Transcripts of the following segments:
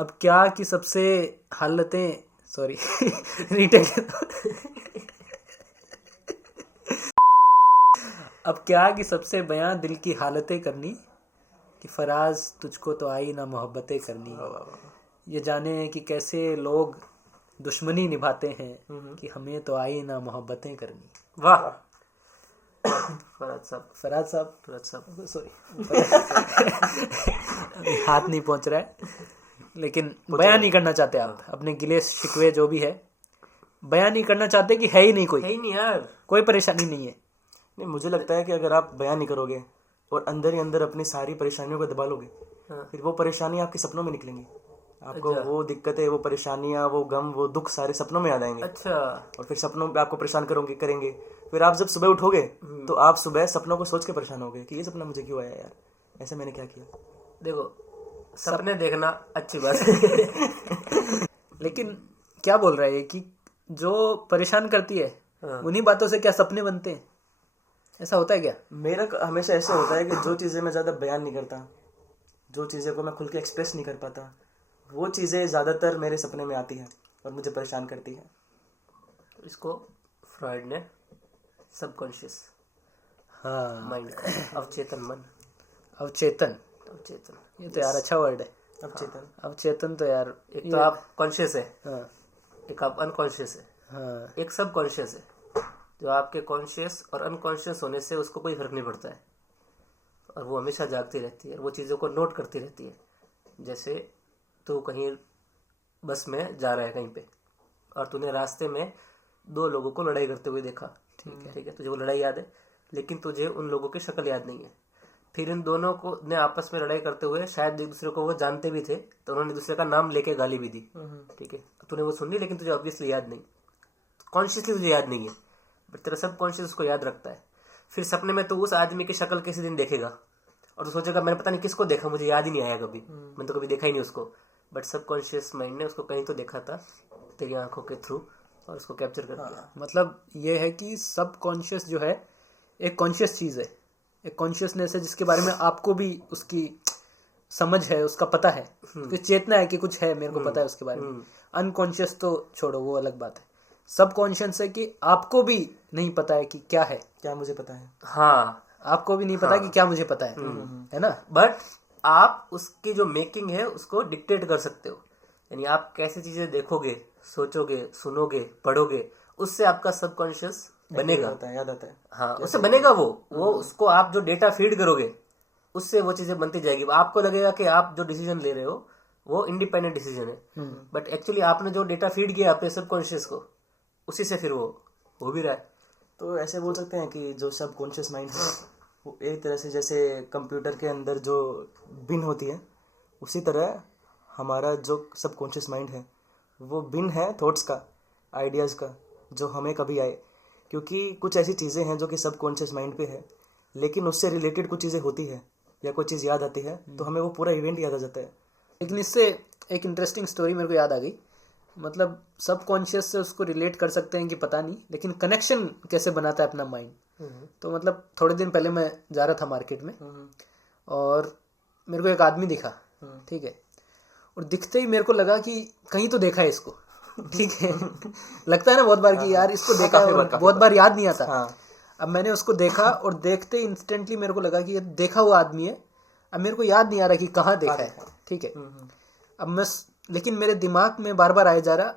अब क्या कि सबसे हालतें सॉरी रीटेक अब क्या कि सबसे बयां दिल की हालतें करनी कि फराज तुझको तो आई ना मोहब्बतें करनी। ये जाने कि कैसे लोग दुश्मनी निभाते हैं कि हमें तो आई ना मोहब्बतें करनी। वाह फराज साहब सॉरी हाथ नहीं पहुंच रहा है, लेकिन बयान नहीं करना चाहते आप अपने गिले शिकवे जो भी है, बयान नहीं करना चाहते कि है ही नहीं कोई, है ही नहीं यार। कोई परेशानी नहीं है। नहीं, मुझे लगता है कि अगर आप बयान नहीं करोगे और अंदर ही अंदर अपनी सारी परेशानियों को दबा लोगे, फिर वो परेशानी आपके सपनों में निकलेंगी। आपको वो दिक्कतें, वो परेशानियां, वो गम, वो दुख सारे सपनों में याद आएंगे। अच्छा। और फिर सपनों में आपको परेशान करेंगे। फिर आप जब सुबह उठोगे तो आप सुबह सपनों को सोच के परेशान होगे कि ये सपना मुझे क्यों आया यार, ऐसे मैंने क्या किया। देखो, सपने देखना अच्छी बात है लेकिन क्या बोल रहा है ये कि जो परेशान करती है उन्हीं बातों से क्या सपने बनते हैं, ऐसा होता है क्या? मेरा हमेशा ऐसे होता है कि जो चीज़ें मैं ज़्यादा बयान नहीं करता, जो चीज़ें को मैं खुल के एक्सप्रेस नहीं कर पाता, वो चीज़ें ज़्यादातर मेरे सपने में आती हैं और मुझे परेशान करती हैं। इसको फ्रॉइड ने सबकॉन्शियस हाँ, माइंड का अवचेतन मन, अवचेतन, अवचेतन। ये तो यार अच्छा वर्ड है, अवचेतन। अवचेतन तो यार। एक तो आप कॉन्शियस है, हाँ एक आप अनकॉन्शियस है, हाँ, एक सब कॉन्शियस है। जो आपके कॉन्शियस और अनकॉन्शियस होने से उसको कोई फर्क नहीं पड़ता है और वो हमेशा जागती रहती है, वो चीज़ों को नोट करती रहती है। जैसे तू कहीं बस में जा रहा है कहीं पे और तूने रास्ते में दो लोगों को लड़ाई करते हुए देखा, ठीक है, तुझे वो लड़ाई याद है, लेकिन तुझे उन लोगों की शक्ल याद नहीं है। फिर इन दोनों को ने आपस में लड़ाई करते हुए शायद एक दूसरे को वो जानते भी थे, तो उन्होंने दूसरे का नाम लेके गाली भी दी, ठीक है। तूने वो सुन ली, लेकिन तुझे ऑब्वियसली याद नहीं, कॉन्शियसली तुझे याद नहीं है, बट तेरा सब कॉन्शियस उसको याद रखता है। फिर सपने में तो उस आदमी की शक्ल किसी दिन देखेगा और तो सोचेगा मैंने पता नहीं किसको देखा, मुझे याद ही नहीं आया कभी, मैंने तो कभी देखा ही नहीं उसको, बट सब कॉन्शियस माइंड ने उसको कहीं तो देखा था तेरी आंखों के थ्रू और उसको कैप्चर कर लिया। मतलब ये है कि सब कॉन्शियस जो है एक कॉन्शियस चीज़ है, एक कॉन्शियसनेस है जिसके बारे में आपको भी उसकी समझ है, उसका पता है, कि चेतना है कि कुछ है, मेरे को पता है उसके बारे में। अनकॉन्शियस तो छोड़ो, वो अलग बात है। सब कॉन्शियस है कि आपको भी नहीं पता है कि क्या है, क्या मुझे पता है। हाँ, आपको भी नहीं पता कि क्या मुझे पता है ना। बट आप उसकी जो मेकिंग है उसको डिक्टेट कर सकते हो, यानी आप कैसे चीजें देखोगे, सोचोगे, सुनोगे, पढ़ोगे, उससे आपका सबकॉन्शियस बनेगा, याद आता है। हाँ, उससे बनेगा वो उसको आप जो डेटा फीड करोगे उससे वो चीजें बनती जाएगी। आपको लगेगा कि आप जो डिसीजन ले रहे हो वो इंडिपेंडेंट डिसीजन है, बट एक्चुअली आपने जो डेटा फीड किया अपने सबकॉन्शियस को, उसी से फिर वो हो भी रहा है। तो ऐसे बोल सकते हैं कि जो सब कॉन्शियस माइंड है वो एक तरह से जैसे कंप्यूटर के अंदर जो बिन होती है, उसी तरह हमारा जो सब कॉन्शियस माइंड है वो बिन है थॉट्स का, आइडियाज़ का, जो हमें कभी आए। क्योंकि कुछ ऐसी चीज़ें हैं जो कि सब कॉन्शियस माइंड पे है, लेकिन उससे रिलेटेड कुछ चीज़ें होती है या कोई चीज़ याद आती है तो हमें वो पूरा इवेंट याद आ जाता है। लेकिन इससे एक इंटरेस्टिंग स्टोरी मेरे को याद आ गई। मतलब सब कॉन्शियस से उसको रिलेट कर सकते हैं कि पता नहीं, लेकिन कनेक्शन कैसे बनाता है अपना माइंड। तो मतलब थोड़े दिन पहले मैं जा रहा था मार्केट में और मेरे को एक आदमी दिखा, ठीक है, और दिखते ही मेरे को लगा कि कहीं तो देखा है इसको, ठीक है। लगता है ना बहुत बार कि यार इसको देखा है, और बहुत बार याद नहीं आता। अब मैंने उसको देखा और देखते इंस्टेंटली मेरे को लगा कि ये देखा हुआ आदमी है। अब मेरे को याद नहीं आ रहा कि कहाँ देखा है, ठीक है। अब मैं लेकिन मेरे दिमाग में बार बार आया जा रहा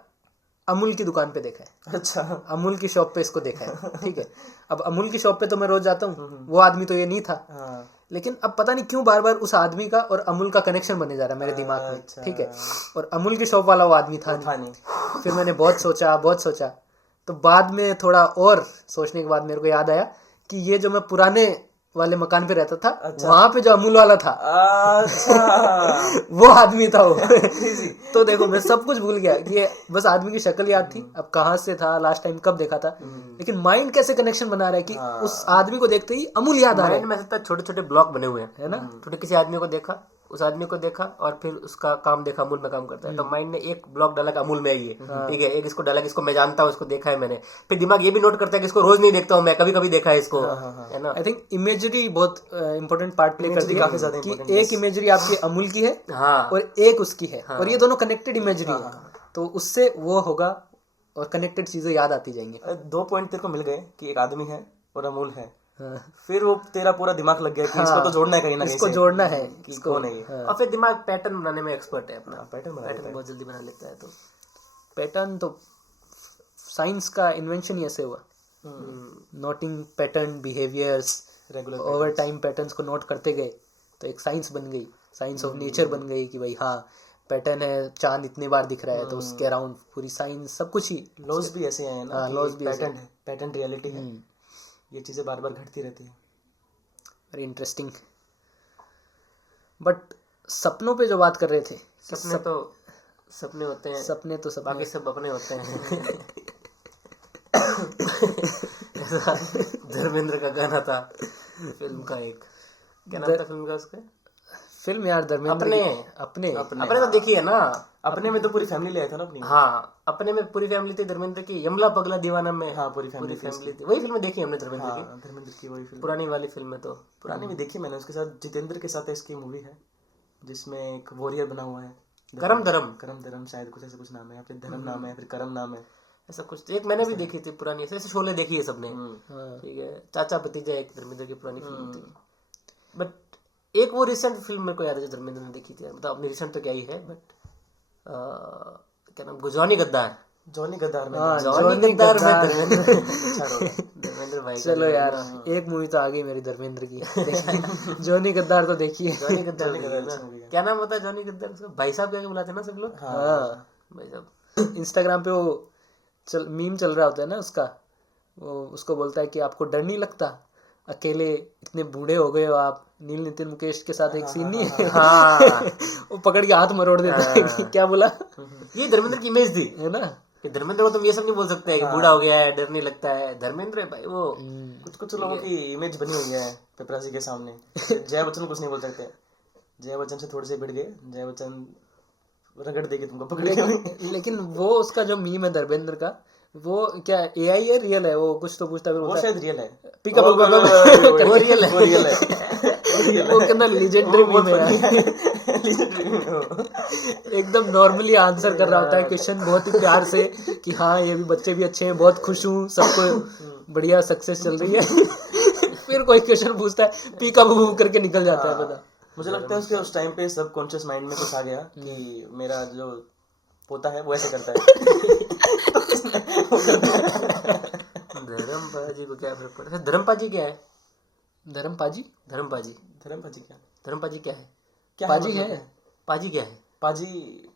अमूल की दुकान पे देखा है, अच्छा, अमूल की शॉप पे इसको देखा है, ठीक है। अब अमूल की शॉप पे तो मैं रोज जाता हूँ, वो आदमी तो ये नहीं था, लेकिन अब पता नहीं क्यों बार बार उस आदमी का और अमूल का कनेक्शन बने जा रहा है मेरे दिमाग में, ठीक है। और अमूल की शॉप वाला वो आदमी था नहीं। फिर मैंने बहुत सोचा, तो बाद में थोड़ा और सोचने के बाद मेरे को याद आया कि ये जो मैं पुराने वाले मकान पे रहता था, वहां पे जो अमूल वाला था, वो आदमी था वो। तो देखो मैं सब कुछ भूल गया कि ये बस आदमी की शक्ल याद थी, अब कहाँ से था, लास्ट टाइम कब देखा था, लेकिन माइंड कैसे कनेक्शन बना रहा है कि उस आदमी को देखते ही अमूल याद आ रहा है। माइंड में छोटे छोटे ब्लॉक बने हुए हैं, है ना। छोटे किसी आदमी को देखा, उस आदमी को देखा और फिर उसका काम देखा, अमूल में काम करता है, तो माइंड ने एक ब्लॉक डाला कि अमूल में ही है, ठीक है, एक इसको डाला कि इसको मैं जानता हूँ, इसको देखा है मैंने, फिर दिमाग ये भी नोट करता है कि इसको रोज नहीं देखता हूँ मैं, कभी कभी देखा है इसको, है ना। आई थिंक इमेजरी बहुत इम्पोर्टेंट पार्ट प्ले करती है काफी ज्यादा कि एक इमेजरी आपकी अमूल की है हाँ और एक उसकी है, और ये दोनों कनेक्टेड इमेजरी है, तो उससे वो होगा और कनेक्टेड चीजें याद आती जाएंगी। 2 पॉइंट तेरे को मिल गए कि एक आदमी है और अमूल है, फिर वो तेरा पूरा दिमाग लग गया कि इसको तो जोड़ना है कहीं ना कहीं इसको से, जोड़ना है, कि इसको कौन है ये। और फिर दिमाग पैटर्न बनाने में एक्सपर्ट है अपना, पैटर्न बना पैटर्न बहुत जल्दी बना लेता है। तो पैटर्न तो साइंस का इन्वेंशन ही ऐसे हुआ, noting pattern behaviours, regular over time patterns को नोट करते गए तो एक साइंस बन गई, साइंस ऑफ नेचर बन गई कि भाई हाँ पैटर्न है, चांद इतनी बार दिख रहा है तो उसके अराउंड पूरी साइंस सब कुछ ही, लॉज भी ऐसे हैं ना, laws भी पैटर्न है, पैटर्न रियलिटी है, ये चीजें बार बार घटती रहती है। Very interesting. बट सपनों पे जो बात कर रहे थे, सपने तो सपने होते हैं, सपने तो सपने, बाकी सब अपने होते हैं। ऐसा धर्मेंद्र का गाना था फिल्म का, एक क्या नाम था फिल्म का उसका, फिल्म यार धर्मेंद्र अपने अपने अपने तो देखी है ना, अपने में तो पूरी फैमिली ले आया था ना अपनी। हाँ अपने में पूरी फैमिली थी, धर्मेंद्र की यमला पगला दीवाना में हाँ पूरी फैमिली थी, वही फिल्म देखी हमने धर्मेंद्र की, हाँ धर्मेंद्र की वही फिल्म, पुरानी वाली फिल्म है। तो पुरानी भी देखी मैंने, उसके साथ जितेंद्र के साथ इसकी मूवी है जिसमें एक वॉरियर बना हुआ है, करम धर्म, करम धर्म शायद कुछ ऐसा कुछ नाम है, या फिर धर्म नाम है या फिर करम नाम है, ऐसा कुछ एक मैंने भी देखी थी पुरानी, ऐसे शोले देखी है सबने, ठीक है, चाचा भतीजा एक धर्मेंद्र की पुरानी फिल्म थी। बट एक वो रिसेंट फिल्म मेरे को याद है जो धर्मेंद्र ने देखी थी, मतलब अपनी रिसेंट तो क्या ही है, बट क्या नाम, जॉनी गद्दार, जॉनी गद्दार में, जॉनी गद्दार में धर्मेंद्र भाई। चलो यार एक मूवी तो आ गई मेरी धर्मेंद्र की, जॉनी गद्दार तो देखी है। जॉनी गद्दार क्या नाम होता है जॉनी गद्दार उसका, भाई साहब क्या बुलाते हैं ना सब लोग, हाँ भाई साहब। इंस्टाग्राम पे वो मीम चल रहा होता है ना उसका, वो उसको बोलता है कि आपको डर नहीं लगता, अकेले इतने बूढ़े हो गए हो आप, नील नितिन मुकेश के साथ एक सीन नहीं है, वो पकड़ के हाथ मरोड़ देता है कि क्या बोला, ये धर्मेंद्र की इमेज थी है ना, कि धर्मेंद्र को तुम ये सब नहीं बोल सकते हैं कि बूढ़ा हो गया है डर नहीं लगता है, धर्मेंद्र है भाई वो। कुछ कुछ लोगों की इमेज बनी हुई है पेपराजी के सामने, जया बच्चन कुछ नहीं बोल सकते, जया बच्चन से थोड़े से भिड़ गए, जया बच्चन रगड़ देगी तुमको पकड़ के। लेकिन वो उसका जो मीम है धर्मेंद्र का, वो क्या एआई है रियल है, वो कुछ तो पूछता है, वो शायद रियल है, पिकअप वो रियल है, वो रियल है, वो कहना लीजेंडरी मीम है, एकदम नॉर्मली आंसर कर रहा होता है क्वेश्चन बहुत ही प्यार से कि हाँ ये भी बच्चे भी अच्छे हैं, बहुत खुश हूँ, सबको बढ़िया सक्सेस चल रही है। फिर कोई क्वेश्चन पूछता है पीका बू करके निकल जाता है पता। मुझे लगता है उसके उस टाइम पे सबकॉन्शियस माइंड में कुछ आ गया कि मेरा जो पोता है वो ऐसे करता है। धर्मपाजी को क्या फर्क पड़ता है? धर्मपाजी क्या है? धर्मपाजी धर्मपाजी क्या, धर्मपाजी क्या है? क्या पाजी मतलब है, पाजी क्या है? पाजी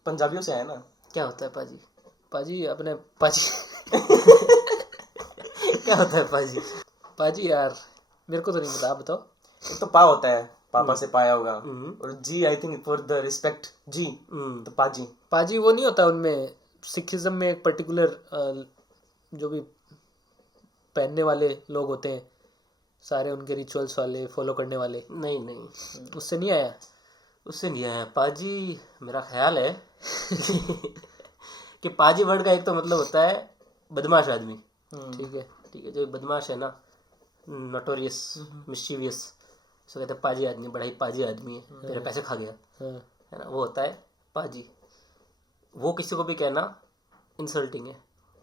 पंजाबियों से आया ना, क्या होता है पाजी? पाजी अपने पाजी क्या होता है पाजी? पाजी यार मेरे को तो नहीं पता, आप बताओ। एक तो पा होता है, पापा से पाया होगा, और ji I think for the respect ji, तो पाजी। पाजी वो नहीं होता उनमें, सिखिज्म में एक पर्टिकुलर जो भी पहनने वाले लोग होते हैं सारे, उनके रिचुअल्स वाले फॉलो करने वाले, नहीं उससे नहीं आया? उससे नहीं आया। पाजी मेरा ख्याल है कि पाजी वर्ड का एक तो मतलब होता है बदमाश आदमी, ठीक है, जो बदमाश है ना, नोटोरियस मिस्चीवियस, उसको कहते हैं पाजी आदमी, बड़ा ही पाजी आदमी है, मेरे पैसे खा गया, है ना, वो होता है पाजी। वो किसी को भी कहना इंसल्टिंग है,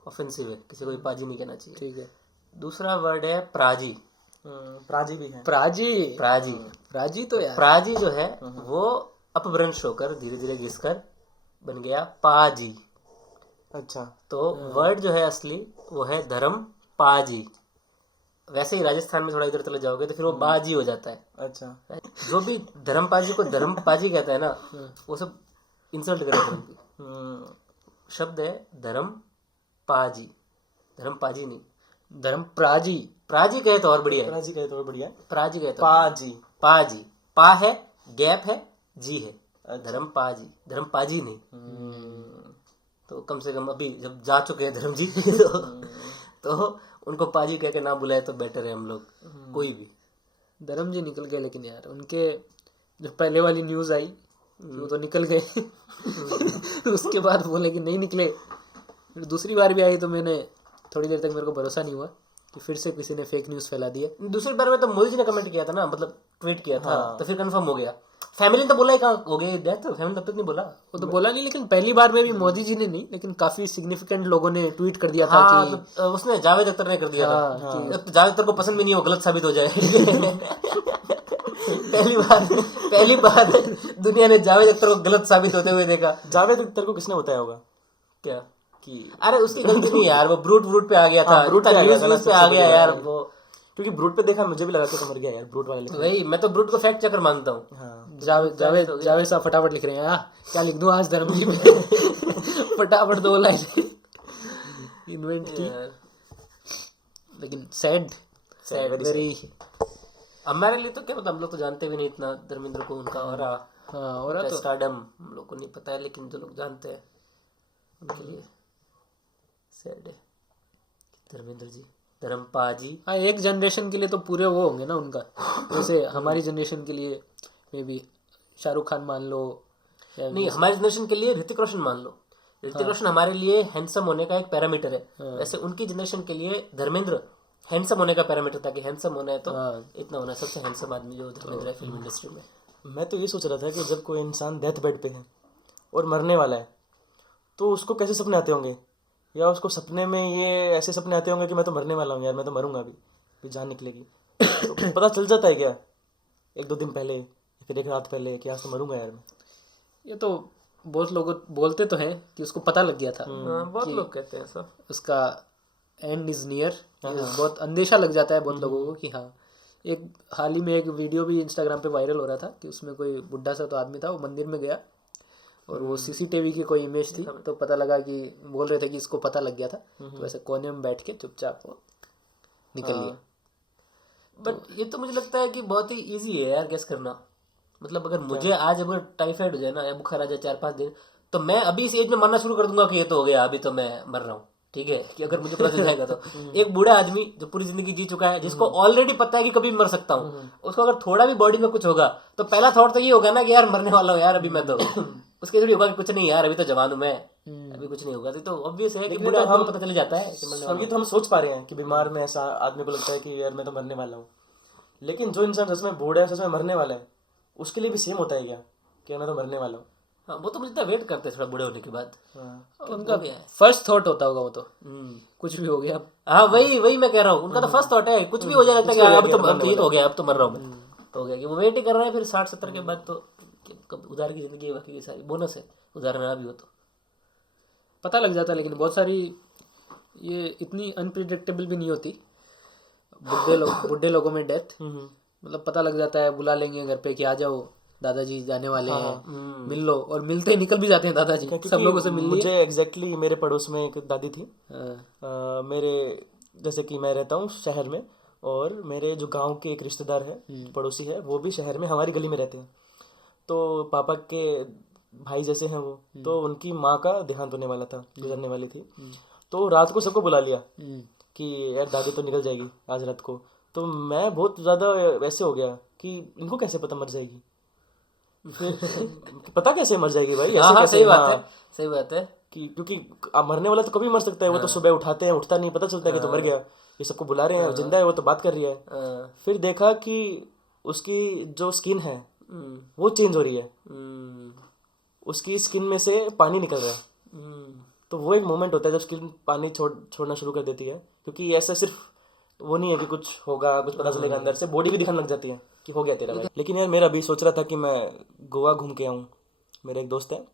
ऑफेंसिव है, किसी को भी पाजी नहीं कहना चाहिए, ठीक है। दूसरा वर्ड है प्राजी। प्राजी भी है, प्राजी तो यार, प्राजी जो है वो अपभ्रंश होकर धीरे धीरे घिसकर बन गया पाजी। अच्छा, तो वर्ड जो है असली वो है धर्म पाजी। वैसे ही राजस्थान में थोड़ा इधर चले जाओगे तो फिर वो बाजी हो जाता है। अच्छा, जो भी धर्म पाजी को धर्म पाजी कहता है ना, वो सब इंसल्ट करे धर्म की। शब्द है धर्म पाजी, धर्म पाजी नहीं, धर्म प्राजी। प्राजी कहे तो और बढ़िया है, प्राजी कहे तो बढ़िया, प्राजी कहे तो पाजी, पाजी, पा है, गैप है, जी है, धर्म पाजी, धर्म पाजी नहीं। तो कम से कम अभी जब जा चुके हैं धर्म जी तो उनको पाजी कह के ना बुलाए तो बेटर है हम लोग, कोई भी। धर्म जी निकल गए, लेकिन यार उनके जब पहले वाली न्यूज़ आई वो तो निकल गए उसके बाद बोले कि नहीं निकले। फिर दूसरी बार भी आई तो मैंने थोड़ी देर तक मेरे को भरोसा नहीं हुआ कि फिर से किसी ने फेक न्यूज़ फैला दिया। दूसरी बार में तो मोदी जी ने कमेंट किया था ना, मतलब ट्वीट किया था, तो फिर कंफर्म हो गया। फैमिली ने तो बोला ही कहाँ हो गई डेथ, तो फैमिली तब तक नहीं बोला। वो तो बोला नहीं, लेकिन पहली बार में भी मोदी जी ने नहीं, लेकिन काफी सिग्निफिकेंट लोगों ने ट्वीट कर दिया था हाँ, कि तो उसने जावेद अख्तर ने कर दिया था। तो जावेद अख्तर को पसंद भी नहीं, वो गलत साबित हो जाए पहली बार दुनिया ने जावेद अख्तर को गलत साबित होते हुए देखा। जावेद अख्तर को किसने बताया होगा क्या कि अरे उसकी गलती नहीं यार, वो ब्रूट पे आ गया था, ब्रूट पे आ गया था ना, न्यूज़ पे आ गया यार वो। क्योंकि ब्रूट पे देखा मुझे भी लगा कि तो मर गया यार, ब्रूट वाले लिखे। वही, मैं तो ब्रूट को फैक्ट चेकर मानता हूँ। हाँ जावेद साहब फटाफट लिख रहे हैं। क्या लिख दूं आज धर्मवीर में फटाफट 2 लाइन इन्वेंट की। लेकिन सैड वेरी। हमारे लिए तो क्या पता, हम लोग तो जानते भी नहीं इतना धर्मेंद्र को, उनका और और तो स्टारडम हम लोग को नहीं पता है, लेकिन जो लोग जानते हैं उनके लिए सैड है। धर्मेंद्र जी, धर्मपा जी। हाँ, एक जनरेशन के लिए तो पूरे वो होंगे ना उनका, जैसे हमारी जनरेशन के लिए मे बी शाहरुख खान मान लो, या नहीं, हमारी जनरेशन के लिए ऋतिक रोशन मान लो। ऋतिक रोशन हमारे लिए हैंडसम होने का एक पैरामीटर है, वैसे उनकी जनरेशन के लिए धर्मेंद्र हैंडसम होने का पैरामीटर था कि हैंडसम होना है तो इतना होना है। सबसे हैंडसम आदमी जो धर्मेंद्र है फिल्म इंडस्ट्री में। मैं तो ये सोच रहा था कि जब कोई इंसान डेथ बेड पे है और मरने वाला है तो उसको कैसे सपने आते होंगे, या उसको सपने में ये ऐसे सपने आते होंगे कि मैं तो मरने वाला हूँ यार, मैं तो मरूंगा अभी जान निकलेगी। तो पता चल जाता है क्या 1-2 दिन पहले, फिर 1 रात पहले कि आज तो मरूंगा यार मैं? ये तो बहुत लोग बोलते तो हैं कि उसको पता लग गया था, बहुत लोग कहते हैं सब उसका एंड इज नियर। बहुत अंदेशा लग जाता है बहुत लोगों को कि हाँ। एक हाल ही में एक वीडियो भी इंस्टाग्राम पे वायरल हो रहा था कि उसमें कोई बुढ़ा सा तो आदमी था, वो मंदिर में गया और वो सीसीटीवी की कोई इमेज थी, तो पता लगा कि बोल रहे थे कि इसको पता लग गया था, तो ऐसे कोने में बैठ के चुपचाप वो निकल लिया। बट ये तो मुझे लगता है कि बहुत ही इजी है यार गेस करना। मतलब अगर मुझे आज अगर टाइफाइड हो जाए ना, या बुखार आ जाए 4-5 दिन, तो मैं अभी इस एज में मानना शुरू कर दूंगा कि ये तो हो गया, अभी तो मैं मर रहा हूँ। ठीक है, कि अगर मुझे पता चल जाएगा तो एक बूढ़ा आदमी जो पूरी जिंदगी जी चुका है, जिसको ऑलरेडी पता है कि कभी मर सकता हूँ, उसको अगर थोड़ा भी बॉडी में कुछ होगा तो पहला थॉट तो ये होगा ना कि यार मरने वाला हूँ यार अभी मैं तो उसके थोड़ी होगा कि कुछ नहीं यार अभी तो जवान हूँ मैं, अभी कुछ नहीं होगा। तो ऑब्वियस है कि बूढ़ा आदमी को पता चल जाता है कि मरने वाला ये तो हम सोच पा रहे हैं कि बीमार में ऐसा आदमी को लगता है कि यार मैं तो मरने वाला हूँ, लेकिन जो इंसान सच में बूढ़ा है, सच में मरने वाला है, उसके लिए भी सेम होता है क्या कि मैं तो मरने वाला हूँ? हाँ, वो तो मुझे वेट करते हैं थोड़ा बूढ़े होने के बाद। उनका फर्स्ट थॉट होता होगा वो तो कुछ भी हो गया। हाँ, वही मैं कह रहा हूँ, उनका तो फर्स्ट थॉट है, कुछ भी हो जाए लगता है कि अब तो ये तो हो गया, अब तो मर रहा हूँ मैं, तो हो गया कि वो वेट ही कर रहे हैं। फिर 60-70 के बाद तो कब उधार की जिंदगी बाकी की सारी बोनस है, उधार ना भी हो तो पता लग जाता है। लेकिन बहुत सारी ये इतनी अनप्रिडिक्टेबल भी नहीं होती बुढ़े लोगों में डेथ। मतलब पता लग जाता है, बुला लेंगे घर पे कि आ जाओ दादाजी जाने वाले हैं, मिल लो, और मिलते ही निकल भी जाते हैं दादाजी, सब लोगों से मिल लिए। मुझे एग्जैक्टली मेरे पड़ोस में एक दादी थी। मेरे जैसे कि मैं रहता हूँ शहर में, और मेरे जो गांव के एक रिश्तेदार है, पड़ोसी है, वो भी शहर में हमारी गली में रहते हैं। तो पापा के भाई जैसे हैं वो, तो उनकी माँ का देहांत होने वाला था, गुजरने वाली थी। तो रात को सबको बुला लिया कि यार दादी तो निकल जाएगी आज रात को। तो मैं बहुत ज़्यादा वैसे हो गया कि इनको कैसे पता मर जाएगी, पता कैसे मर जाएगी भाई, ऐसे कैसे? सही बात है कि क्योंकि मरने वाला तो कभी मर सकता है, वो तो सुबह उठाते हैं, उठता नहीं, पता चलता है कि तो मर गया। ये सबको बुला रहे हैं, जिंदा है वो तो बात कर रही है। फिर देखा कि उसकी जो स्किन है वो चेंज हो रही है, उसकी स्किन में से पानी निकल रहा है। तो वो एक मोमेंट होता है जब स्किन पानी छोड़ना शुरू कर देती है, क्योंकि ऐसा सिर्फ वो नहीं है कि कुछ होगा, कुछ पता चलेगा, अंदर से बॉडी भी दिखाने लग जाती है कि हो गया तेरा भाई। लेकिन यार मेरा अभी सोच रहा था कि मैं गोवा घूम के आऊँ। मेरा एक दोस्त है,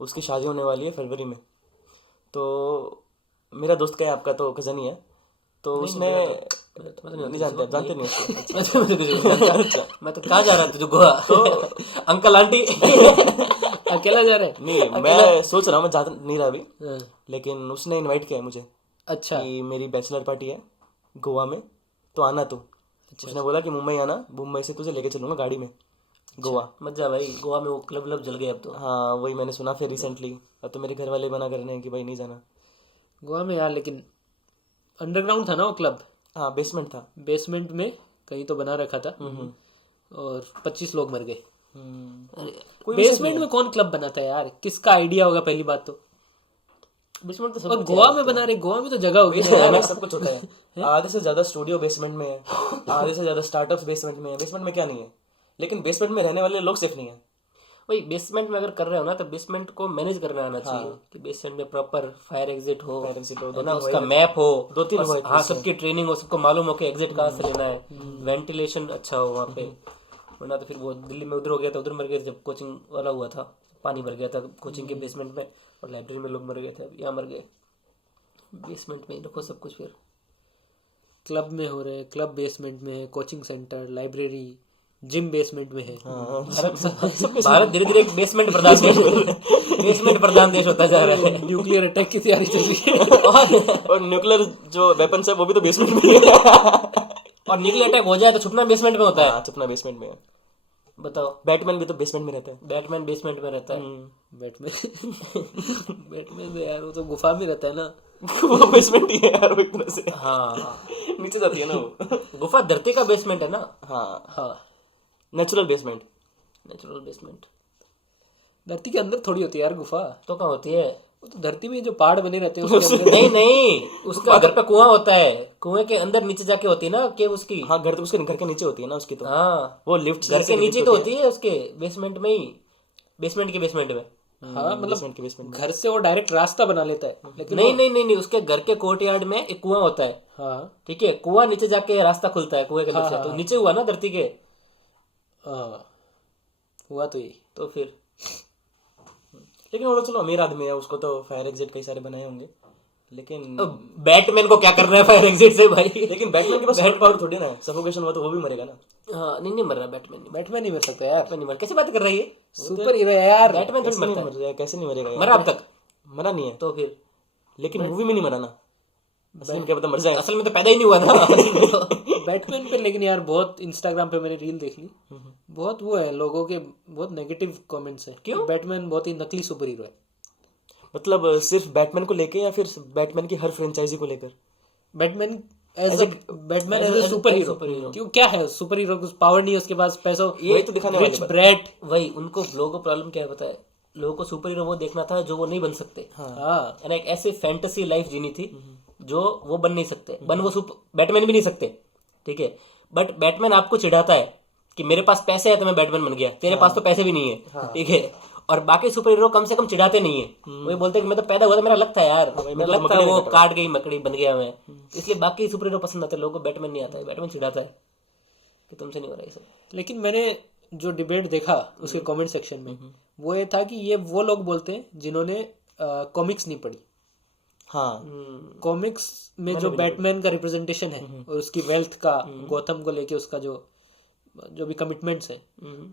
उसकी शादी होने वाली है फरवरी में। तो मेरा दोस्त का है, आपका तो कज़न ही है, तो उसने नहीं जानते, जानते नहीं उसको। मैं तो कहाँ जा रहा था जो गोवा, तो अंकल आंटी अकेला जा रहा है? नहीं, मैं सोच रहा हूँ, मैं जा नहीं रहा अभी, लेकिन उसने इनवाइट किया है मुझे। अच्छा, कि मेरी बैचलर पार्टी है गोवा में, तो आना तू। उसने बोला कि मुंबई आना, मुंबई से तुझे लेके चलूंगा गाड़ी में गोवा। मजा भाई, गोवा में वो क्लब जल गए अब तो। हाँ वही मैंने सुना फिर रिसेंटली। अब तो मेरे घर वाले मना कर रहे हैं कि भाई नहीं जाना गोवा में यार। लेकिन अंडरग्राउंड था ना वो क्लब? हाँ, बेसमेंट था, बेसमेंट में कहीं तो बना रखा था, और 25 लोग मर गए। बेसमेंट में कौन क्लब बनाता है यार? किसका आइडिया होगा पहली बात तो? बेसमेंट तो सब और गोवा में बना रहे, गोवा में तो जगह होगी ना यार यार। सब कुछ होता है। आधे से ज्यादा स्टूडियो बेसमेंट में है, आधे से ज्यादा स्टार्टअप्स बेसमेंट में है। बेसमेंट में क्या नहीं है, लेकिन बेसमेंट में रहने वाले लोग सेफ नहीं है। वही बेसमेंट में अगर कर रहे हो ना तो बेसमेंट को मैनेज करना आना चाहिए कि बेसमेंट में प्रॉपर फायर एग्जिट हो, है ना, उसका मैप हो, 2-3 हो। हाँ, सबकी ट्रेनिंग हो, सबको मालूम हो कि एग्जिट कहाँ से लेना है, वेंटिलेशन अच्छा हो वहाँ पे। वरना तो फिर वो दिल्ली में उधर हो गया था, उधर मर गए थे जब कोचिंग वाला हुआ था, पानी भर गया था कोचिंग के बेसमेंट में और लाइब्रेरी में लोग मर गए थे, यहाँ मर गए। बेसमेंट में ही रखो सब कुछ। फिर क्लब में हो रहे, क्लब बेसमेंट में है, coaching centre, library, gym basement में है। भारत धीरे धीरे एक बेसमेंट प्रधान देश बेसमेंट प्रधान देश होता जा रहा है। न्यूक्लियर अटैक की तैयारी चल रही है। और न्यूक्लियर जो वेपन्स है वो भी तो बेसमेंट में है। और न्यूक्लियर अटैक हो जाए तो छुपना बेसमेंट में होता है। हाँ, छुपना बेसमेंट में है। बताओ, बैटमैन भी तो बेसमेंट में रहता है। बैटमैन बेसमेंट में रहता है। बैटमैन से यार वो तो गुफा में रहता है ना। वो बेसमेंट ही है यार, वो एक तरह से हाँ, नीचे जाती है ना वो। गुफा धरती का बेसमेंट है ना। हाँ, हाँ, नेचुरल बेसमेंट। नेचुरल बेसमेंट धरती के अंदर थोड़ी होती है यार गुफा। तो कहाँ होती है? वो तो धरती में जो पहाड़ बने रहते हैं उसके अंदर। नहीं नहीं, उसका घर पे कुआं होता है, कुएं के अंदर नीचे जाके होती है ना कि उसकी। हाँ, घर तो उसके घर के नीचे होती है ना उसकी तो। हाँ, वो लिफ्ट घर के नीचे तो होती है उसके बेसमेंट में ही, बेसमेंट के बेसमेंट में। हाँ, मतलब बेसमेंट के बेसमेंट। घर से वो डायरेक्ट रास्ता बना लेता है, लेकिन नहीं नहीं नहीं नहीं, उसके घर के कोर्टयार्ड में एक कुआं होता है। हाँ ठीक है, कुआं नीचे जाके रास्ता खुलता है कुएं के अंदर से, तो नीचे हुआ ना धरती के। हाँ, हुआ तो यही। तो फिर लेकिन वो तो चलो अमीर आदमी है, उसको तो फायर एग्जिट कई सारे बनाए होंगे, लेकिन बैटमैन को क्या करना है फायर एग्जिट से भाई? लेकिन बैटमैन के पास सुपर पावर थोड़ी ना है। सफोकेशन हुआ तो वो भी मरेगा ना। हाँ, नहीं नहीं मर रहा बैटमैन, नहीं बैटमैन नहीं मर सकता यार, बैटमैन नहीं मर। कैसी बात कर रही है? सुपर हीरो है यार। बैटमैन थोड़ी कैसे मरता नहीं है। मर जाएगा, कैसे नहीं मरेगा यार? मरा अब तक? मरा नहीं है तो फिर लेकिन मूवी में नहीं मरा ना। असली में क्या पता मर जाएगा। असल में तो पैदा ही नहीं हुआ था। बैटमैन पे लेकिन यार बहुत इंस्टाग्राम पे मैंने रील देख ली, बहुत वो है, लोगों के बहुत नेगेटिव कमेंट्स है। क्यों? बैटमैन बहुत ही नकली सुपर हीरो है। मतलब सिर्फ बैटमैन को लेके या फिर बैटमैन की हर फ्रेंचाइजी को लेकर? Batman as a superhero. क्यों, क्या है सुपर हीरो? कुछ पावर नहीं है उसके पास, पैसों, वही तो दिखाने वाली रिच बात। ब्रैट। वही उनको, लोगों को प्रॉब्लम क्या है पता है? लोगों को सुपर हीरो वो देखना था जो वो नहीं बन सकते। हाँ, यानी एक ऐसी फैंटेसी लाइफ जीनी थी जो वो बन नहीं सकते। बन वो बैटमैन भी नहीं सकते, ठीक है। बट बैटमैन आपको चिढ़ाता है कि मेरे पास पैसे है तो मैं बैटमैन बन गया, तेरे पास तो पैसे भी नहीं है, ठीक है। और बाकी सुपर हीरो कम से कम चिढ़ाते नहीं है, वो बोलते हैं कि मैं तो पैदा हुआ था, मेरा लक था यार, मेरा लक था, वो काट गई मकड़ी बन गया मैं। इसलिए बाकी सुपर हीरो पसंद आते हैं लोगों को, बैटमैन नहीं आता है। बैटमैन चिढ़ाता है कि तुमसे नहीं हो रहा है सब। लेकिन मैंने जो डिबेट देखा उसके कमेंट सेक्शन में, वो ये था कि ये वो लोग बोलते हैं जिन्होंने कॉमिक्स नहीं पढ़ी। हाँ, कॉमिक्स में जो बैटमैन का रिप्रेजेंटेशन है और उसकी वेल्थ का, गौथम को लेके उसका जो भी कमिटमेंट्स है,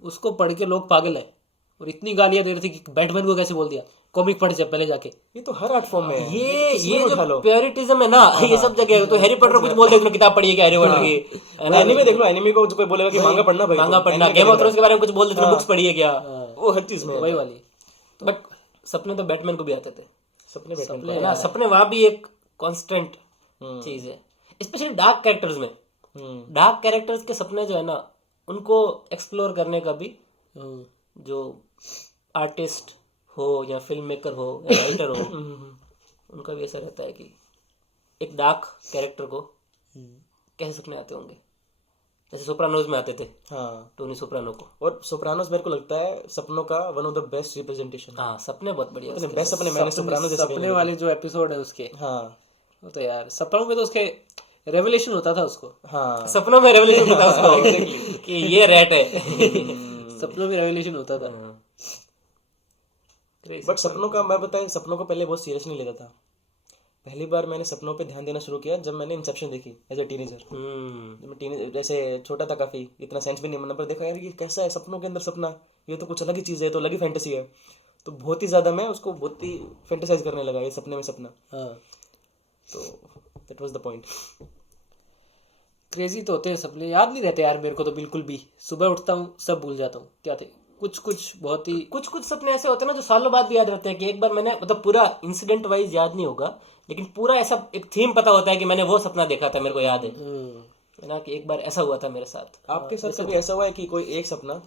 उसको पढ़ के लोग पागल है और इतनी गालियां दे रहे थे कि बैटमैन को कैसे बोल दिया, कॉमिक पढ़ जा पहले जाके। ये तो हर आर्ट फॉर्म में है। ये जो प्योरिटिज्म है ना, ये सब जगह है। तो हैरी पॉटर कुछ बोल दे, किताब पढ़ी है क्या हैरी पॉटर की? एनिमे देख लो, एनिमे को जो कोई बोलेगा कि मांगा पढ़ना भाई, मांगा पढ़ना। गेम ऑफ थ्रोन्स के बारे में कुछ बोल देते, बुक्स पढ़ी है क्या? वो हर चीज में वही वाली। बट सपने तो बैटमैन को भी आते थे, सपने बैटमैन है ना। सपने वहां भी एक कांस्टेंट चीज है, स्पेशली डार्क कैरेक्टर्स में। डार्क कैरेक्टर्स के सपने जो है ना, उनको एक्सप्लोर करने का भी जो आर्टिस्ट हो या फिल्म मेकर हो या राइटर हो, उनका भी ऐसा रहता है कि एक डार्क कैरेक्टर को कैसे सपने आते होंगे। जैसे सोप्रानोज में आते थे, हाँ, टोनी सोप्रानो को। और सोप्रानोस मेरे को लगता है सपनों का one of the best representation. हाँ, सपने बहुत बढ़िया है। बेस्ट सपने मैंने सोप्रानो जैसे सपने वाले जो एपिसोड है उसके, हाँ वो तो यार सपनों में तो उसके रेवलेशन होता था उसको। हाँ, सपनों में रेवलेशन होता उसको कि ये रेट है। सपनों में रेवलेशन होता था। बट सपनों का मैं बताऊं, सपनों को पहले बहुत सीरियस नहीं लेता था। पहली बार मैंने सपनों पे ध्यान देना शुरू किया जब मैंने इंसेप्शन देखी एज ए टीनेजर। जब मैं टीनेजर जैसे छोटा था, काफी इतना सेंस भी नहीं बनना, पर देखा यार ये कैसा है सपनों के अंदर सपना, ये तो कुछ अलग ही चीज़ है, तो अलग ही फैंटेसी है। तो बहुत ही ज़्यादा मैं उसको बहुत ही फैंटेसाइज करने लगा, ये सपने में सपना। हाँ, तो that was the point. Crazy तो होते हैं सपने, याद नहीं रहते यार मेरे को तो बिल्कुल भी। सुबह उठता हूँ सब भूल जाता हूँ क्या थे। कुछ बहुत ही कुछ सपने ऐसे होते हैं ना जो सालों बाद भी याद रहते हैं। कि एक बार मैंने, मतलब पूरा इंसिडेंट वाइज याद नहीं होगा, लेकिन पूरा ऐसा एक थीम पता होता है कि मैंने वो सपना देखा था, मेरे को याद है ना, कि एक बार ऐसा हुआ था मेरे साथ। आपके साथ कभी ऐसा हुआ है कि कोई एक सपना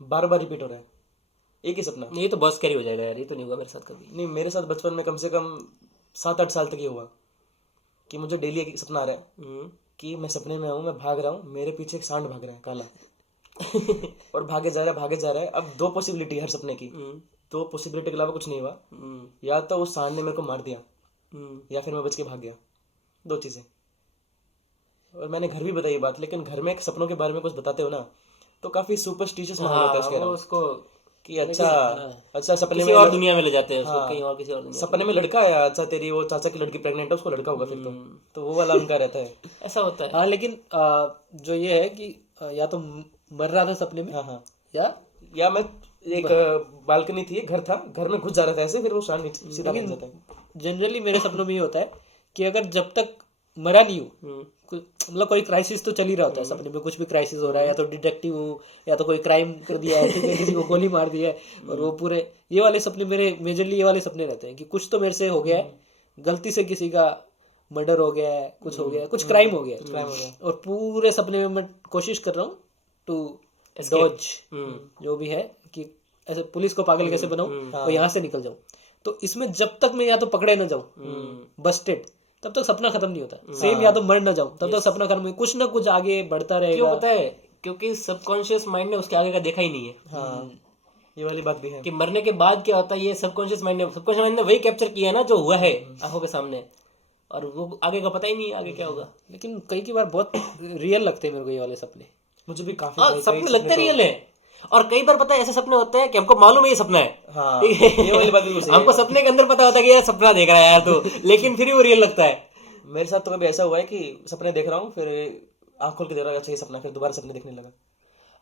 बार बार रिपीट हो रहा है, एक ही सपना। ये तो बहुत स्कैरी हो जाएगा यार, ये तो नहीं हुआ मेरे साथ कभी। नहीं, मेरे साथ बचपन में कम से कम 7-8 साल तक ये हुआ कि मुझे डेली एक सपना आ रहा है कि मैं सपने में हूँ, मैं भाग रहा हूँ, मेरे पीछे एक सांड भाग रहा है काला और भागे जा रहा है। अब 2 पॉसिबिलिटी हर सपने की, 2 पॉसिबिलिटी के अलावा कुछ नहीं हुआ। या तो उस सांड ने मेरे को मार दिया या फिर मैं बच के भाग गया, 2 चीजें। और मैंने घर भी बताई ये बात, लेकिन घर में सपनों के बारे में कुछ बताते हो ना तो काफी सुपरस्टिशियस माहौल होता है उसके वो अलावा उसको कि अच्छा सपने किसी में और दुनिया में ले जाते हैं उसको, कहीं और किसी और दुनिया सपने में लड़का आया, अच्छा तेरी वो चाचा की लड़की प्रेग्नेंट है, उसको लड़का होगा फिर तो वो वाला उनका रहता है। में। ऐसा होता है। हाँ, लेकिन जो ये है कि या तो मर रहा था सपने में, हाँ या मैं एक बालकनी थी, घर था, घर में घुस जा रहा था ऐसे, फिर वो शान नीचे सीधा बन जाता है। जनरली मेरे सपनों में ये होता है कि अगर जब तक मरा नहीं हूँ, मतलब कोई क्राइसिस तो चल ही रहा होता है सपने में, कुछ भी क्राइसिस हो रहा है, या तो डिटेक्टिव हूँ, या तो कोई क्राइम कर दिया है, ठीक है, किसी को गोली मार दी है, और वो पूरे ये वाले सपने मेरे मेजरली ये वाले सपने रहते हैं कि कुछ तो मेरे से हो गया है, गलती से किसी का मर्डर हो गया है, कुछ हो गया है, कुछ क्राइम हो गया है, और पूरे सपने में मैं कोशिश कर रहा हूँ टू डॉज जो भी है, कि ऐसे पुलिस को पागल कैसे बनाऊं और यहाँ से निकल जाऊं। तो इसमें जब तक मैं या तो पकड़े ना जाऊं, बस्टेड, तब तक सपना खत्म नहीं होता। सेम, या तो मर ना जाऊं तब तक सपना खत्म नहीं, कुछ ना कुछ आगे बढ़ता रहेगा। क्यों पता है? क्योंकि सबकॉन्शियस माइंड ने उसके आगे का देखा ही नहीं है। हाँ, ये वाली बात भी है कि मरने के बाद क्या होता है, ये सबकॉन्शियस माइंड ने वही कैप्चर किया ना जो हुआ है आंखों के सामने, और वो आगे का पता ही नहीं आगे क्या होगा। लेकिन कई बार बहुत रियल लगते हैं मेरे को ये वाले सपने। मुझे भी काफी सपने लगते रियल है, और कई बार पता है ऐसे सपने होते हैं कि हमको मालूम है ये सपना है। हाँ, ये वाली बात भी हमको सपने के अंदर पता होता है कि यार सपना देख रहा है यार तो, लेकिन फिर भी वो रियल लगता है। मेरे साथ तो कभी ऐसा हुआ है कि सपने देख रहा हूँ, फिर आँख खोल के देख रहा हूँ, अच्छा ये सपना, फिर दोबारा सपने देखने लगा।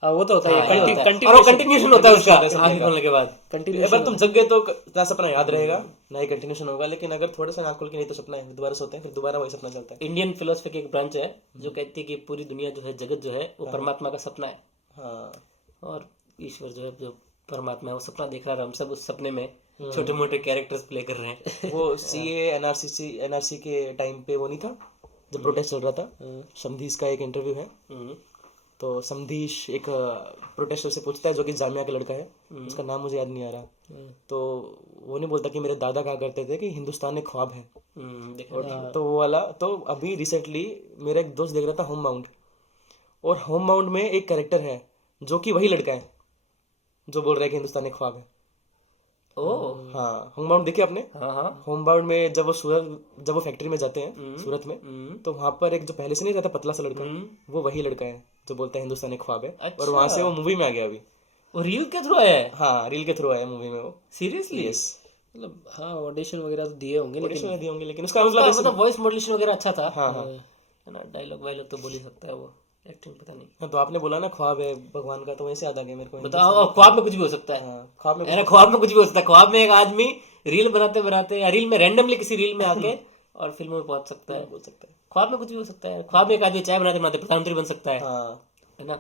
वो तो होता है, और वो कंटिन्यूशन होता है उसका आंख खोलने के बाद। अगर तुम जग गए तो ना सपना याद रहेगा ना ही कंटिन्यूशन होगा, लेकिन अगर थोड़ा सा आँख खोल के नहीं तो सपना है, दोबारा सोते हैं, फिर दोबारा वही सपना चलता है। इंडियन फिलोसफी की एक ब्रांच है जो कहती है कि पूरी दुनिया जो है, जगत जो है, वो परमात्मा का सपना है। हाँ, और ईश्वर जो है, जो परमात्मा है, वो सपना देख रहा है, हम सब उस सपने में छोटे मोटे कैरेक्टर्स प्ले कर रहे हैं। वो CA NRC के टाइम पे वो नहीं था जब प्रोटेस्ट चल रहा था, समधीश का एक इंटरव्यू है, तो समधीश एक प्रोटेस्टर से पूछता है जो कि जामिया का लड़का है, उसका नाम मुझे याद नहीं आ रहा, तो वो नहीं बोलता कि मेरे दादा कहा करते थे कि हिंदुस्तान एक ख्वाब है। और तो वो वाला, तो अभी रिसेंटली मेरा एक दोस्त देख रहा था होम बाउंड, और होम बाउंड में एक कैरेक्टर है जो कि वही लड़का है जो बोल रहा है कि हिंदुस्तान एक ख्वाब है। ओह हाँ, होम बाउंड देखे आपने? हाँ। होम बाउंड में जब वो फैक्ट्री में जाते हैं सूरत में, तो वहां पर एक जो पहले से नहीं रहता पतला सा लड़का, वो वही लड़का है जो बोलता है हिंदुस्तान एक ख्वाब है। अच्छा। और वहां से वो मूवी में आ गया अभी। वो रील के थ्रू आया है? हाँ, रील के थ्रू आया मूवी में वो। सीरियसली? यस, मतलब हाँ, ऑडिशन वगैरह तो दिए होंगे, ऑडिशन में दिए होंगे, लेकिन उसका मतलब मतलब वॉइस मॉड्यूलेशन वगैरह अच्छा था। हाँ, है ना, डायलॉग वायलॉग तो बोल ही सकता है वो, एक्टिंग पता नहीं। हाँ, तो आपने बोला ना ख्वाब है भगवान का, तो वैसे याद आ गया मेरे को। बताओ, ख्वाब में कुछ भी हो सकता है। ख्वाब में अरे ख्वाब में कुछ भी हो सकता है। ख्वाब में एक आदमी रील बनाते बनाते, या रील में रैंडमली किसी रील में आके और फिल्मों में पहुंच सकता है। बोल सकता है। ख्वाब में कुछ भी हो सकता है। ख्वाब में एक आदमी चाय बनाते बनाते प्रधानमंत्री बन सकता है। हाँ, है ना,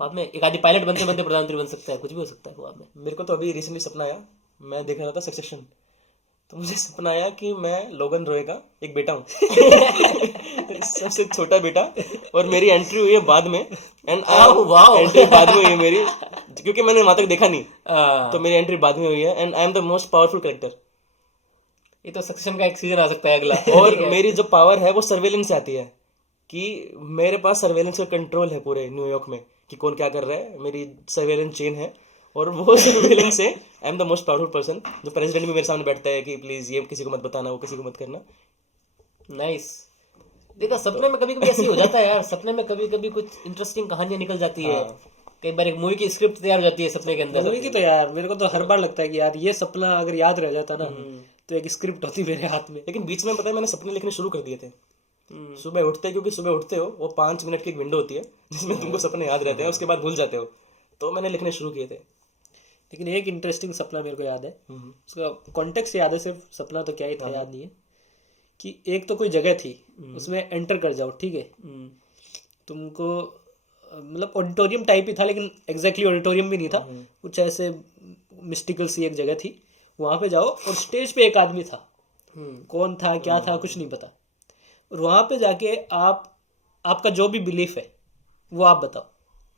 ख्वाब में एक आदमी पायलट बनते बनते प्रधानमंत्री बन सकता है। कुछ भी हो सकता है ख्वाब में। मेरे को तो अभी रिसेंटली सपना आया, मैं देख रहा था सक्सेशन, तो मुझे सपना आया कि मैं लोगन रॉय का एक बेटा हूँ सबसे छोटा बेटा, और मेरी एंट्री हुई है बाद में, एंड एंट्री बाद में हुई है मेरी, क्योंकि मैंने वहां तक देखा नहीं, तो मेरी एंट्री बाद में हुई है, and I am the most powerful character. ये तो सक्सेशन का एक सीजन आ सकता है अगला। और मेरी जो पावर है वो सर्वेलेंस से आती है, कि मेरे पास सर्वेलेंस का कंट्रोल है पूरे न्यूयॉर्क में कि कौन क्या कर रहा है, मेरी सर्वेलेंस चेन है, और वो सर्वेलेंस से I am the most powerful person. जो प्रेसिडेंट भी मेरे सामने बैठता है कि प्लीज ये किसी को मत बताना, वो किसी को मत करना। नाइस। देखो, सपने में कभी कभी ऐसे हो जाता है यार, सपने में कभी कभी कुछ इंटरेस्टिंग कहानियां निकल जाती है। कई बार एक मूवी की स्क्रिप्ट तैयार हो जाती है सपने के अंदर। मूवी की तो यार मेरे को तो हर बार लगता है कि यार ये सपना अगर याद रह जाता ना तो एक स्क्रिप्ट होती मेरे हाथ में। लेकिन बीच में पता है मैंने सपने लिखने शुरू कर दिए थे सुबह उठते, क्योंकि सुबह उठते हो वो 5 मिनट की एक विंडो होती है जिसमें तुमको सपने याद रहते हैं, उसके बाद भूल जाते हो, तो मैंने लिखने शुरू किए थे। लेकिन एक इंटरेस्टिंग सपना मेरे को याद है, उसका कॉन्टेक्स्ट याद है, सिर्फ सपना तो क्या ही था याद नहीं है, कि एक तो कोई जगह थी, उसमें एंटर कर जाओ, ठीक है, तुमको मतलब ऑडिटोरियम टाइप ही था, लेकिन एग्जैक्टली ऑडिटोरियम भी नहीं था, कुछ ऐसे मिस्टिकल सी एक जगह थी, वहां पे जाओ और स्टेज पे एक आदमी था, कौन था क्या था कुछ नहीं पता, और वहां पे जाके आप आपका जो भी बिलीफ है वो आप बताओ,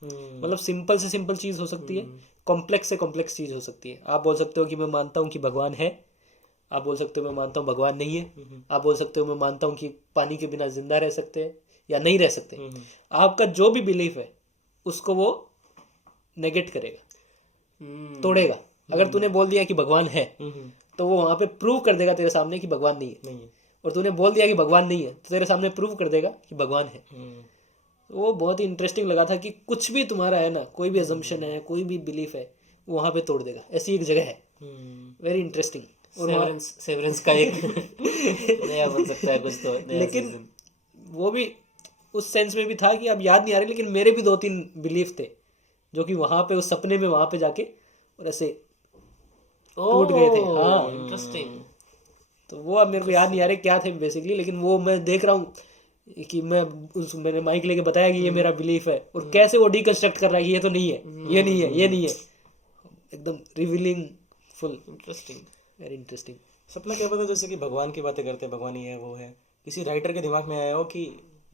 मतलब सिंपल से सिंपल चीज हो सकती है, कॉम्प्लेक्स से कॉम्प्लेक्स चीज हो सकती है। आप बोल सकते हो कि मैं मानता हूँ कि भगवान है, आप बोल सकते हो मैं मानता हूँ भगवान नहीं है, आप बोल सकते हो मैं मानता हूँ कि पानी के बिना जिंदा रह सकते हैं या नहीं रह सकते। आपका जो भी बिलीफ है उसको वो नेगेट करेगा, तोड़ेगा। अगर तूने बोल दिया कि भगवान है तो वो वहां पे प्रूव कर देगा तेरे सामने कि भगवान नहीं है, और तूने बोल दिया कि भगवान नहीं है तो तेरे सामने प्रूव कर देगा कि भगवान है। वो बहुत ही इंटरेस्टिंग लगा था कि कुछ भी तुम्हारा है ना, कोई भी अजम्पशन है, कोई भी बिलीफ है, वो वहां पे तोड़ देगा। ऐसी एक जगह है, वेरी इंटरेस्टिंग। सेवरेंस का एक नया बन सकता है कुछ तो नया लेकिन सीजन। वो भी उस सेंस में भी था कि अब याद नहीं आ रही, लेकिन मेरे भी 2-3 बिलीफ थे जो कि वहां पे उस सपने में वहां पे जाके और ऐसे टूट गए थे। हाँ, इंटरेस्टिंग। तो वो अब मेरे को याद नहीं आ रहे क्या थे बेसिकली, लेकिन वो मैं देख रहा हूँ कि मैंने माइक लेके बताया कि ये मेरा बिलीफ है, और कैसे वो डिकंस्ट्रक्ट कर रहा है कि ये तो नहीं है, ये नहीं है, ये नहीं है, एकदम revealing, full interesting. Very interesting. सपना क्या पता, जैसे कि भगवान की बातें करते हैं, भगवान ये है वो है, किसी राइटर के दिमाग में आया हो कि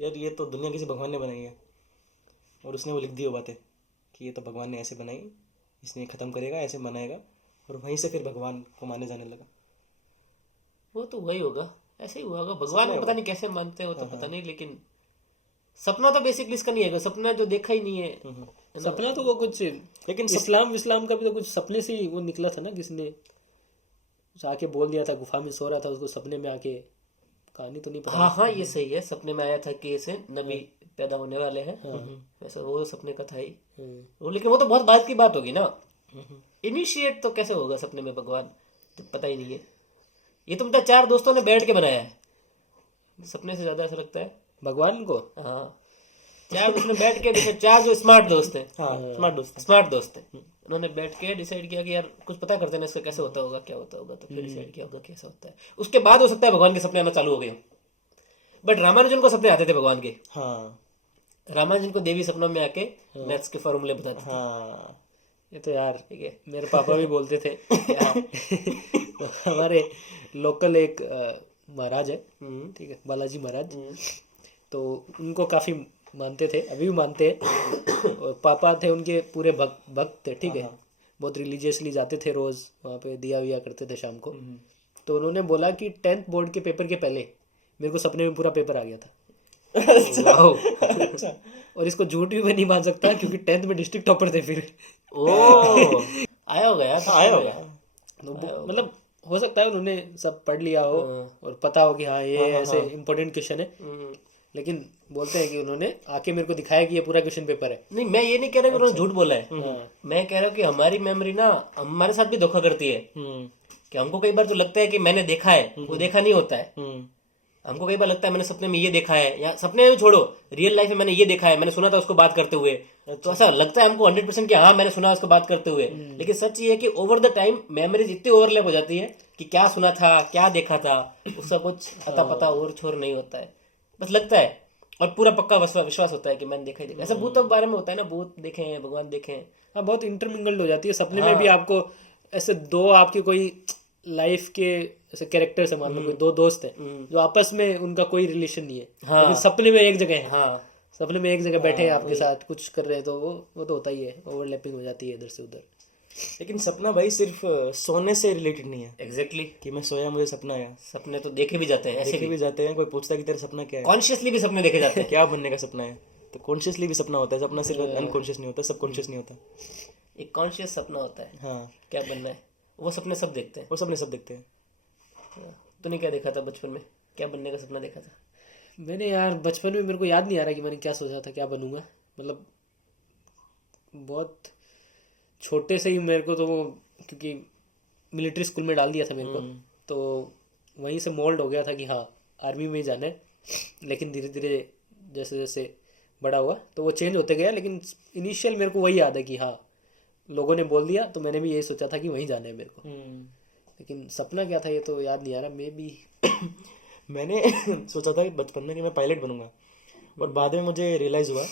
यार ये तो दुनिया किसी भगवान ने बनाई है, और उसने वो लिख दी हो बातें कि ये तो भगवान ने ऐसे बनाई, इसने ये ख़त्म करेगा, ऐसे बनाएगा, और वहीं से फिर भगवान को माने जाने लगा। वो तो वही होगा, ऐसे ही हुआ होगा। भगवान को पता नहीं कैसे मानते हो तो पता नहीं, लेकिन सपना तो बेसिकली इसका नहीं है, सपना जो देखा ही नहीं है। सपना तो वो कुछ, लेकिन इस्लाम का भी तो कुछ सपने से ही वो निकला था ना, किसने आके बोल दिया था, गुफा में सो रहा था, उसको सपने में आके, कहानी तो नहीं पता। हाँ हाँ, ये सही है, सपने में आया था कि ऐसे नबी पैदा होने वाले हैं, वैसे वो सपने का था ही वो। लेकिन वो तो बहुत बाद की बात होगी ना, इनिशिएट तो कैसे होगा सपने में भगवान, तो पता ही नहीं है। ये तो मतलब 4 दोस्तों ने बैठ के बनाया है, सपने से ज्यादा ऐसा लगता है भगवान को। हाँ, 4 दोस्तों ने बैठ के, जैसे 4 जो स्मार्ट दोस्त हैं, स्मार्ट दोस्त हैं, उन्होंने बैठ के डिसाइड किया कि यार कुछ पता करते हैं ना इसका कैसे होता होगा, क्या होता होगा, तो फिर डिसाइड किया होगा कैसा होता है। उसके बाद हो सकता है भगवान के सपने आना चालू हो गए हो, बट रामानुजन को सपने आते थे भगवान के। हाँ रामानुजन को देवी सपनों में आके मैथ्स के फॉर्मूले बताते थे। हाँ, ये तो यार ठीक है, मेरे पापा भी बोलते थे यार। हमारे लोकल एक महाराज है, ठीक है, बालाजी महाराज, तो उनको काफी मानते थे, अभी भी मानते हैं। और पापा थे उनके पूरे भक्त थे, ठीक है, बहुत रिलीजियसली जाते थे, रोज वहाँ पे दिया विया करते थे शाम को। तो उन्होंने बोला कि 10th बोर्ड के पेपर के पहले मेरे को सपने में पूरा पेपर आ गया था। अच्छा। और इसको झूठ भी मैं नहीं मान सकता, क्योंकि 10th में डिस्ट्रिक्ट टॉपर थे फिर। ओ आया होगा यार, आया होगा। तो मतलब हो सकता है उन्होंने सब पढ़ लिया हो और पता हो कि हाँ ये ऐसे इम्पोर्टेंट क्वेश्चन है, लेकिन बोलते हैं कि उन्होंने आके मेरे को दिखाया कि ये पूरा क्वेश्चन पेपर है। नहीं, मैं ये नहीं कह रहा कि उन्होंने झूठ बोला है, मैं कह रहा हूँ कि हमारी मेमोरी ना हमारे साथ भी धोखा करती है, कि हमको कई बार तो लगता है कि मैंने देखा है, वो देखा नहीं होता है। हमको कई बार लगता है मैंने सपने में ये देखा है, या सपने में छोड़ो, रियल लाइफ में मैंने ये देखा है, मैंने सुना था उसको बात करते हुए, तो ऐसा लगता है हमको 100% कि हाँ मैंने सुना उसको बात करते हुए। लेकिन सच ये है कि ओवर द टाइम मेमोरीज इतनी ओवरलैप हो जाती है कि क्या सुना था, क्या देखा था, उसका कुछ अता पता और छोर नहीं होता है, बस लगता है, और पूरा पक्का विश्वास होता है कि मैंने देखा ही देखा। ऐसा भूतों के बारे में होता है ना, भूत देखे हैं, भगवान देखे हैं। हाँ, बहुत इंटरमिंगल्ड हो जाती है सपने में भी। आपको ऐसे दो आपके कोई लाइफ के ऐसे कैरेक्टर से, मान लो कोई 2 दोस्त हैं जो आपस में उनका कोई रिलेशन नहीं है, लेकिन सपने में एक जगह है। हाँ, सपने में एक जगह बैठे हैं आपके साथ, कुछ कर रहे हैं, तो वो तो होता ही है, ओवरलैपिंग हो जाती है इधर से उधर। लेकिन सपना भाई सिर्फ सोने से रिलेटेड नहीं है एग्जैक्टली। कि मैं सोया मुझे सपना आया। सपने तो देखे भी जाते हैं, ऐसे देखे भी जाते हैं, कोई पूछता है कि तेरा सपना क्या है, कॉन्शियसली भी सपने देखे जाते हैं। क्या बनने का सपना है, तो कॉन्शियसली भी सपना होता है। सपना सिर्फ अनकॉन्शियस नहीं होता, सबकॉन्शियस नहीं होता। एक कॉन्शियस सपना होता है, हाँ, क्या बनना है, वो सपने सब देखते हैं। वो सपने सब देखते हैं। तूने क्या देखा था बचपन में, क्या बनने का सपना देखा था? मैंने यार बचपन में, मेरे को याद नहीं आ रहा कि मैंने क्या सोचा था, क्या बनूंगा। मतलब बहुत छोटे से ही मेरे को तो वो, क्योंकि मिलिट्री स्कूल में डाल दिया था मेरे को, तो वहीं से मोल्ड हो गया था कि हाँ आर्मी में ही जाना है। लेकिन धीरे धीरे जैसे जैसे बड़ा हुआ तो वो चेंज होते गया, लेकिन इनिशियल मेरे को वही याद है कि हाँ लोगों ने बोल दिया तो मैंने भी यही सोचा था कि वहीं जाना है मेरे को। लेकिन सपना क्या था ये तो याद नहीं आ रहा। मे बी मैंने सोचा था बचपन में कि मैं पायलट बनूंगा, और बाद में मुझे रियलाइज हुआ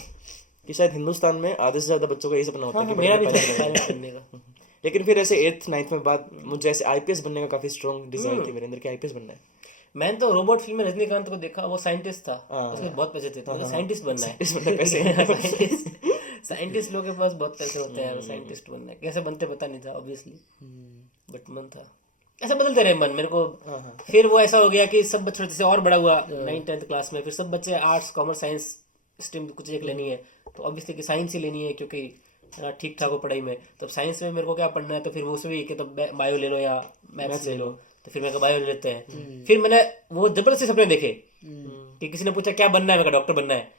कि शायद हिंदुस्तान में आधे से ज्यादा बच्चों का यही सपना होता है कि मेरा भी पायलट पायलट बनने का। लेकिन फिर ऐसे 8th 9th में बाद मुझे ऐसे आईपीएस बनने का काफी स्ट्रॉन्ग डिजायर थी मेरे अंदर कि आईपीएस बनना है। मैंने तो रोबोट फिल्म में रजनीकांत को देखा, वो साइंटिस्ट था, उसके बहुत पैसे थे, तो साइंटिस्ट बनना है। इस मतलब पैसे साइंटिस्ट लोगों के पास बहुत पैसे होते हैं यार, साइंटिस्ट बनना है। कैसे बनते पता नहीं था ऑब्वियसली, बट मन था। ऐसा बदलते रहे मन मेरे को। फिर वो ऐसा हो गया कि सब बच्चे जैसे और बड़ा हुआ 9th-10th क्लास में, फिर सब बच्चे आर्ट्स कॉमर्स साइंस स्ट्रीम कुछ एक लेनी है, तो ऑब्वियसली कि साइंस ही लेनी है क्योंकि ठीक ठाक हो पढ़ाई में। तो साइंस में मेरे को क्या पढ़ना है, तो फिर वो भी कि तो बायो ले लो या मैथ्स ले लो, तो फिर मेरे को बायो ले लेते हैं। फिर मैंने वो जबरदस्ती सपने देखे कि किसी ने पूछा क्या बनना है, मेरा डॉक्टर बनना है।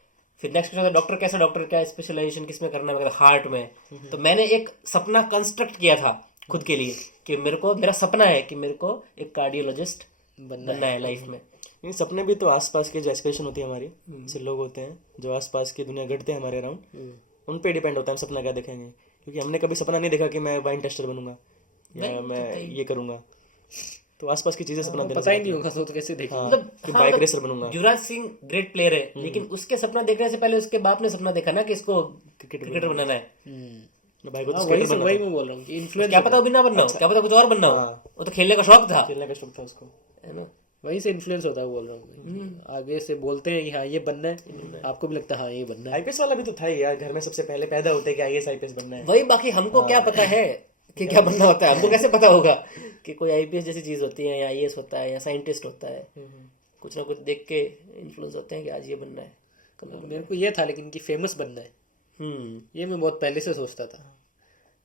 फिर नेक्स्ट क्वेश्चन डॉक्टर कैसा, डॉक्टर क्या स्पेशलाइजेशन किसमें करना है, मतलब हार्ट में। तो मैंने एक सपना कंस्ट्रक्ट किया था खुद के लिए कि मेरा सपना है कि मेरे को एक कार्डियोलॉजिस्ट बनना है लाइफ में। इन सपने भी तो आसपास के जो एस्पिरेशन होती है हमारी, जैसे लोग होते हैं जो आसपास की दुनिया घटते हैं हमारे अराउंड, उन पे डिपेंड होता है हम सपना क्या देखेंगे। क्योंकि हमने कभी सपना नहीं देखा कि मैं वाइन टेस्टर बनूंगा या मैं ये करूंगा, तो आसपास की चीजें सपना पता ही नहीं होगा तो कैसे देखें। मतलब बाइक रेसर बनूंगा। युवराज सिंह ग्रेट प्लेयर है, लेकिन उसके सपना देखने से पहले उसके बाप ने सपना देखा ना कि इसको क्रिकेटर बनाना है। भाई को तो वही मैं बोल रहा हूँ कि इन्फ्लुएंस, क्या पता वो भी ना बनना हो, क्या पता कुछ और बनना हो, वो तो खेलने का शौक था, खेलने का शौक था उसको, है ना। वहीं से इन्फ्लुएंस होता है बोल रहा हूँ। आगे से बोलते हैं कि हाँ ये बनना है, आपको भी लगता है हाँ ये बनना है। आईपीएस वाला भी तो था ही यार, घर में सबसे पहले पैदा होते हैं कि आईएएस आईपीएस बनना है। वही, बाकी हमको क्या पता है कि क्या बनना होता है, हमको कैसे पता होगा कि कोई आईपीएस जैसी चीज होती है या आईएएस होता है या साइंटिस्ट होता है। कुछ ना कुछ देख के इन्फ्लुएंस होते हैं कि आज ये बनना है। मेरे को ये था लेकिन कि फेमस बनना है, ये मैं बहुत पहले से सोचता था।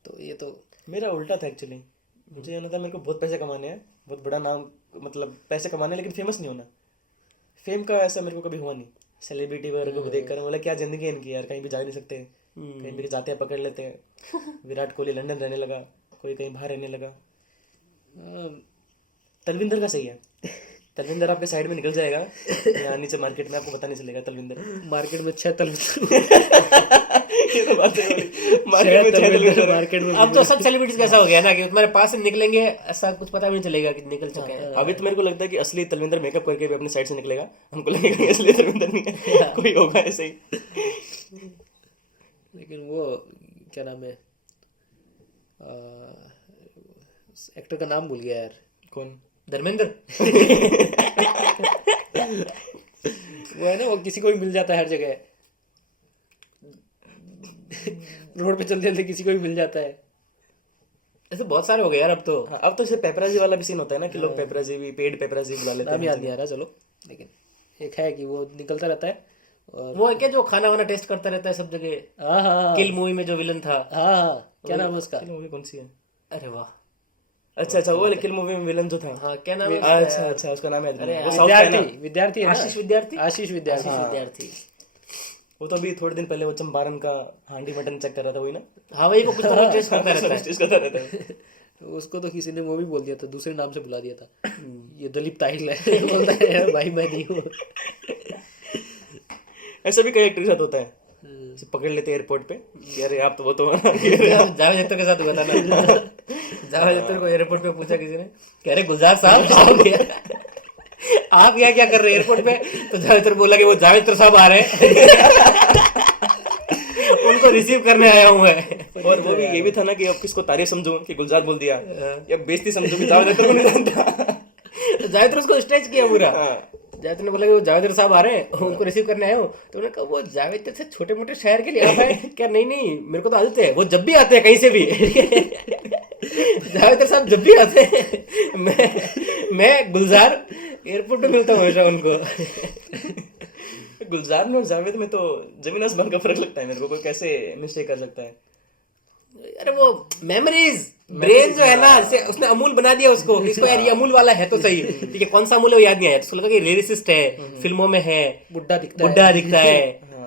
तो ये तो मेरा उल्टा था एक्चुअली, मुझे ये था मेरे को बहुत पैसे कमाने हैं, बहुत बड़ा नाम, मतलब पैसे कमाने, लेकिन फेमस नहीं होना। फेम का ऐसा मेरे को कभी हुआ नहीं। सेलिब्रिटी वगैरह को देखकर बोला क्या जिंदगी है इनकी यार, कहीं भी जा नहीं सकते, कहीं भी जाते हैं पकड़ लेते हैं। विराट कोहली लंदन रहने लगा, कोई कहीं बाहर रहने लगा। तलविंदर का सही है, तलविंदर आपके साइड में निकल जाएगा यहाँ नीचे मार्केट में, आपको पता नहीं चलेगा। तलविंदर मार्केट में 6 तलविंदर ये तो बात है, मार्केट में अब तो सब सेलिब्रिटीज कैसा हो गया ना कि तुम्हारे पास से निकलेंगे, ऐसा कुछ पता भी नहीं चलेगा कि निकल चुके हैं। अभी तो मेरे को लगता है कि असली तलविंदर मेकअप करके भी अपने साइड से निकलेगा, हमको लगेगा कि असली तलविंदर नहीं है, कोई होगा ऐसे ही। लेकिन वो क्या नाम है, एक्टर का नाम भूल गया यार। कौन? धर्मेंद्र। वो है ना, वो किसी को भी मिल जाता है हर जगह, रोड पे चलते चलते किसी को भी मिल जाता है। ऐसे बहुत सारे हो गए यार अब तो। हाँ, अब तो जैसे पेपराजी वाला भी सीन होता है ना कि लोग पेपराजी भी, पेड पेपराजी बुला लेते नाम हैं। याद नहीं आ रहा, चलो, लेकिन एक है कि वो निकलता रहता है। और वो है क्या जो खाना वाना टेस्ट करता रहता है सब जगह? हाँ हाँ किल मूवी में जो विलन था। हाँ, क्या नाम है उसका? मूवी कौन सी है? अरे वाह, अच्छा अच्छा, वो किल मूवी में विलन जो था। हाँ क्या नाम है? अच्छा अच्छा, उसका नाम याद नहीं। वो साउथ का है ना? विद्यार्थी है ना? आशीष विद्यार्थी। आशीष विद्यार्थी। विद्यार्थी। वो तो अभी थोड़े दिन पहले वो चंपारण का हांडी मटन चेक कर रहा था, वही ना? हाँ वही, वो कुछ तो टेस्ट करता रहता है। टेस्ट करता रहता है। उसको तो किसी ने वो भी बोल दिया था, दूसरे नाम से बुला दिया था, ये दलीप ताहिल है। बोलता है यार भाई मैं नहीं हूँ। ऐसा भी कई एक्टर के साथ होता है, जैसे पकड़ लेते हैं एयरपोर्ट पे कि अरे आप तो वो तो जावेद अख्तर के साथ हुआ था ना। जावेद अख्तर को एयरपोर्ट पे पूछा किसी ने, कह रहे गुलजार साहब आप यहाँ क्या कर रहे हैं एयरपोर्ट पे? तो जावेद अख्तर बोला कि वो जावेद अख्तर साहब आ रहे हैं, उनको रिसीव करने आया हूँ मैं। और वो भी ये भी था ना कि अब किसको तारीफ समझूं कि गुलजार बोल दिया, या बेइज्जती समझूं कि जावेद अख्तर को नहीं जानता। तो जावेद अख्तर उसको स्ट्रेच किया पूरा। जावेद ने बोला कि वो जावेद अख्तर साहब आ रहे हैं, उनको रिसीव करने आए हो। तो उन्होंने कहा वो जावेद अख्तर से छोटे मोटे शहर के लिए आप आए क्या? नहीं नहीं, मेरे को तो आदत है, वो जब भी आते हैं कहीं से भी। जावेद अख्तर साहब जब भी आते हैं, मैं गुलजार एयरपोर्ट पे मिलता हूँ हमेशा उनको। गुलजार में और जावेद में तो जमीन आसमान का फर्क लगता है मेरे को, कोई कैसे मिस्टेक कर सकता है? अरे वो मेमोरीज, ब्रेन जो है ना, जैसे उसने अमूल बना दिया उसको कि इसको यार ये अमूल वाला है तो सही, ठीक है, कौन सा अमूल है वो याद नहीं आया, तो उसको लगा कि लिरिसिस्ट है, फिल्मों में है, बुड्ढा दिखता है,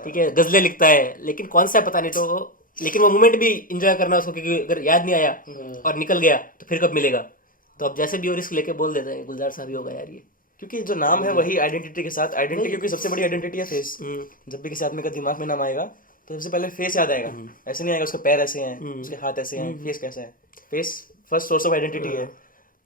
ठीक है, गजलें लिखता है, लेकिन कौन सा पता नहीं। तो लेकिन वो मोमेंट भी इंजॉय करना उसको, क्योंकि अगर याद नहीं आया और निकल गया तो फिर कब मिलेगा? तो अब जैसे भी वो रिस्क लेके बोल देते हैं गुलजार साहब ही होगा यार ये, क्योंकि जो नाम है वही आइडेंटिटी के साथ, आइडेंटिटी क्योंकि सबसे बड़ी आइडेंटिटी है फेस। जब भी किसी आदमी का दिमाग में नाम आएगा तो सबसे पहले फेस याद आएगा, ऐसे नहीं आएगा उसके पैर ऐसे हैं, उसके हाथ ऐसे हैं, फेस कैसा है। Face first source of identity है,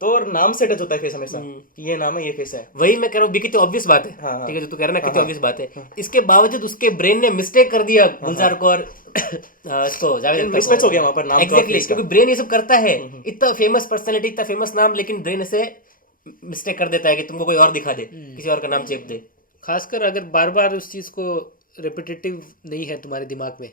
तो और नाम से टच होता है फेस हमेशा कि ये नाम है, ये फेस है। वही मैं कह रहा हूँ, कितनी ऑब्वियस बात है, हाँ, ठीक है, जो तू कह रहा है ना, कितनी ऑब्वियस बात है। इसके बावजूद उसके ब्रेन ने मिस्टेक कर दिया गुलजार को और इसको जावेद अख्तर मिसमैच हो गया वहां पर नाम का। एग्जैक्टली, क्योंकि ब्रेन ये सब करता है, इतना फेमस पर्सनैलिटी, इतना फेमस नाम, लेकिन ब्रेन ऐसे मिस्टेक कर देता है कि तुमको कोई और दिखा दे, किसी और का नाम चेप दे। खासकर अगर बार बार उस चीज को रिपीटेटिव नहीं है तुम्हारे दिमाग में।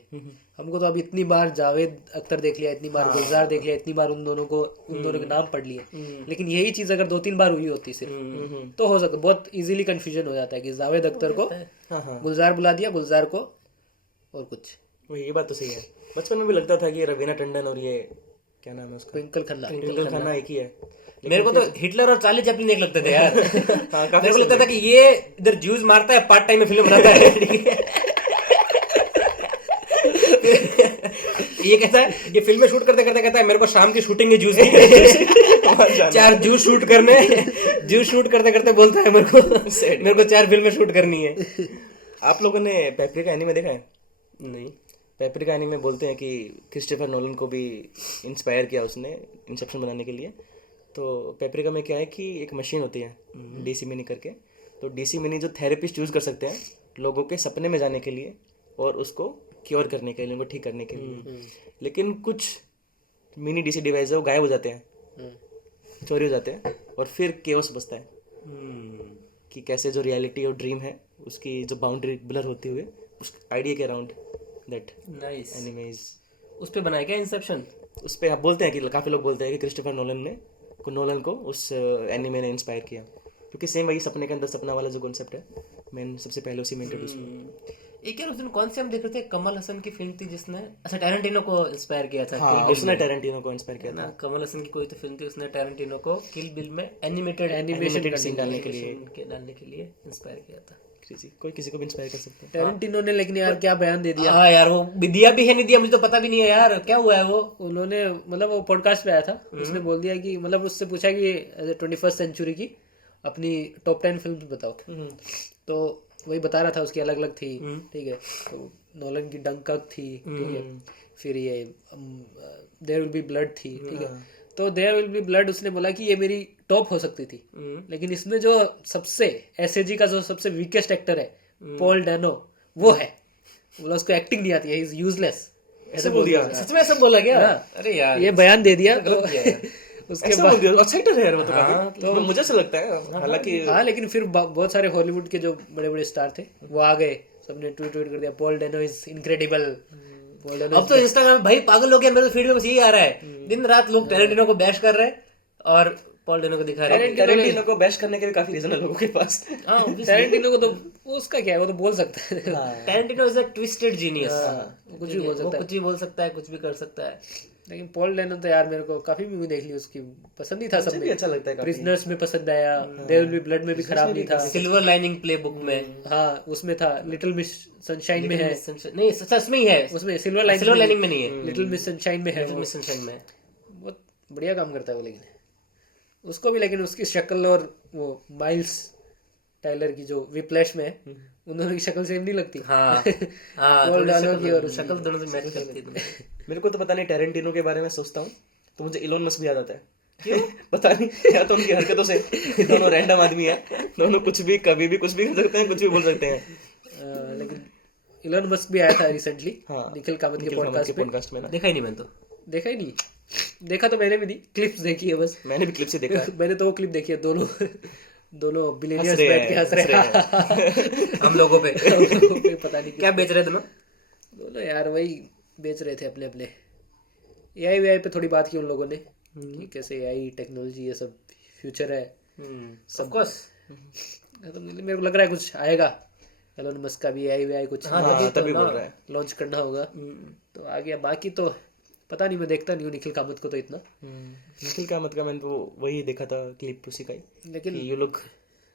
हमको तो अब इतनी बार जावेद अख्तर देख लिया, इतनी बार गुलजार देख लिया, इतनी बार उन दोनों के नाम पढ़ लिए, लेकिन यही चीज अगर 2-3 बार हुई होती सिर्फ तो हो सकता, बहुत इजीली कंफ्यूजन हो जाता है कि जावेद अख्तर को गुलजार बुला दिया, गुलजार को और कुछ। ये बात तो सही है। बचपन में भी लगता था कि रवीना टंडन और ये क्या नाम है उसका, ट्विंकल खन्ना, ट्विंकल खन्ना एक ही है। मेरे को तो हिटलर और चार्ली चैपलिन एक लगते थे यार। मेरे को लगता था कि ये इधर ज्यूज मारता है, पार्ट टाइम में फिल्म बनाता है। ये कहता है, ये फिल्में शूट करते करते कहता है मेरे को शाम की शूटिंग है जूस की, 4 जूस शूट करने, जूस शूट करते करते बोलता है मेरे को 4 फिल्में शूट करनी है। आप लोगों ने पेपरिका एनीमे देखा है? नहीं। पेपरिका एनीमे बोलते हैं कि क्रिस्टोफर नोलन को भी इंस्पायर किया उसने इंसेप्शन बनाने के लिए। तो पेपरिका में क्या है कि एक मशीन होती है डीसी मिनी करके, तो डीसी मिनी जो थेरेपिस्ट यूज़ कर सकते हैं लोगों के सपने में जाने के लिए और उसको क्योर करने के लिए, उनको ठीक करने के लिए। लेकिन कुछ मिनी डीसी डिवाइस है वो गायब हो जाते हैं, चोरी हो जाते हैं, और फिर केओस बचता है कि कैसे जो रियलिटी और ड्रीम है उसकी जो बाउंड्री ब्लर होती हुए उस आइडिया के around that nice anime is. उस पे बनाया क्या इंसेप्शन? उस पे आप बोलते हैं कि काफ़ी लोग बोलते हैं कि क्रिस्टोफर नोलन को उस एनिमे ने इंस्पायर किया, क्योंकि सेम वही सपने के अंदर सपना वाला जो कॉन्सेप्ट है मैंने सबसे पहले उसी में इंट्रोड्यूस किया। एक यार उस दिन कौन से हम देख रहे थे, कमल हसन की फिल्म थी जिसने, अच्छा टैरेंटिनो को इंस्पायर किया था। हाँ, उसने टैरेंटिनो को इंस्पायर किया था। कमल हसन की कोई तो फिल्म थी, उसने टैरेंटिनो को किल बिल में एनिमेटेड सीन डालने के लिए इंस्पायर किया था। कोई किसी को भी इंस्पायर कर सकता है। टैरेंटिनो ने लेकिन यार क्या बयान दे दिया। हाँ यार, वो दिया भी है नहीं दिया मुझे तो पता भी नहीं है यार, क्या हुआ है वो। उन्होंने मतलब वो पॉडकास्ट पे आया था, उसने बोल दिया कि मतलब उससे पूछा कि 21st सेंचुरी की अपनी टॉप 10 फिल्म बताओ, तो वही बता रहा था उसकी अलग अलग थी, ठीक है। तो नोलन की डंकर्क थी, ठीक है, फिर ये देयर विल बी ब्लड थी, ठीक है। तो देयर विल बी ब्लड उसने बोला कि ये मेरी टॉप हो सकती थी, लेकिन इसमें जो सबसे एसएजी का जो सबसे वीकेस्ट एक्टर है पॉल डैनो वो है, बोला उसको एक्टिंग नहीं आती है, ही इज यूजलेस, ऐसे बोल दिया। सच में ऐसा बोला क्या? अरे यार ये बयान दे दिया तो उसके बाद अच्छा एक्टर है यार वो तो काफी, तो मुझे ऐसा लगता है हालांकि। हाँ, लेकिन फिर बहुत सारे हॉलीवुड के जो बड़े बड़े स्टार थे वो आ गए, सबने ट्वीट कर दिया पॉल डेनो इज इनक्रेडिबल। अब तो इंस्टाग्राम भाई पागल हो गया, मेरे फीड में बस यही आ रहा है, दिन रात लोग टैरेंटिनो को बैश कर रहे हैं और पॉल डेनो को दिखा रहे हैं। टैरेंटिनो को बैश करने के भी काफी रीजन है लोगों के पास। टैरेंटिनो को तो उसका क्या है, वो तो बोल सकता है। Tarantino is a twisted genius, कुछ भी बोल सकता है, कुछ भी बोल सकता है, कुछ भी कर सकता है। लेकिन पॉल डेनो तो यार मेरे को काफी मूवी देख ली उसकी, पसंद ही था, सब भी अच्छा लगता है। प्रिजनर्स में पसंद आया, देयर विल बी ब्लड में भी खराब नहीं था, सिल्वर लाइनिंग प्लेबुक में, हाँ उसमें था, लिटिल मिस सनशाइन में है, नहीं सच में ही है उसमें सिल्वर लाइनिंग में नहीं है, लिटिल मिस सनशाइन में है, मिस सनशाइन में बहुत बढ़िया काम करता है वो। लेकिन उसको भी, लेकिन उसकी शक्ल और वो माइल्स टाइलर की जो विप्लैश में है, उन्होंने की शक्ल सेम नहीं लगती। हाँ पॉल डेनो की और शक्ल दोनों से मैच करती है। मेरे को तो पता नहीं, टैरेंटिनो के बारे में सोचता हूँ तो मुझे इलोन मस्क भी याद आता है। क्यों पता नहीं, या तो उनकी हरकतों से, दोनों रैंडम आदमी है, दोनों कुछ भी कभी भी कुछ भी कर सकते हैं, कुछ भी बोल सकते हैं। लेकिन इलोन मस्क भी आया था रिसेंटली निखिल कामत के पॉडकास्ट में ना। देखा ही नहीं मैंने तो, देखा ही नहीं, देखा तो मैंने भी नहीं, क्लिप्स देखी है बस। मैंने भी क्लिप्स ही देखा। मैंने तो वो क्लिप देखी है, दोनों बिलियनियर्स बैठ के हंस रहे हैं हम लोगों पे पता नहीं क्या बेच रहे दोनों यार, वही बेच रहे थे अपने अपने। एआई पे थोड़ी बात की उन लोगों ने कि कैसे एआई टेक्नोलॉजी ये सब फ्यूचर है सब कुछ। तो मेरे को लग रहा है कुछ आएगा, एलोन मस्क का भी एआई कुछ तभी बोल रहा है लॉन्च करना होगा, तो आ गया। बाकी तो पता नहीं, मैं देखता नहीं हूँ निखिल कामत को तो इतना। निखिल कामत का मैंने तो वही देखा था क्लिप उसी का ही, लेकिन you look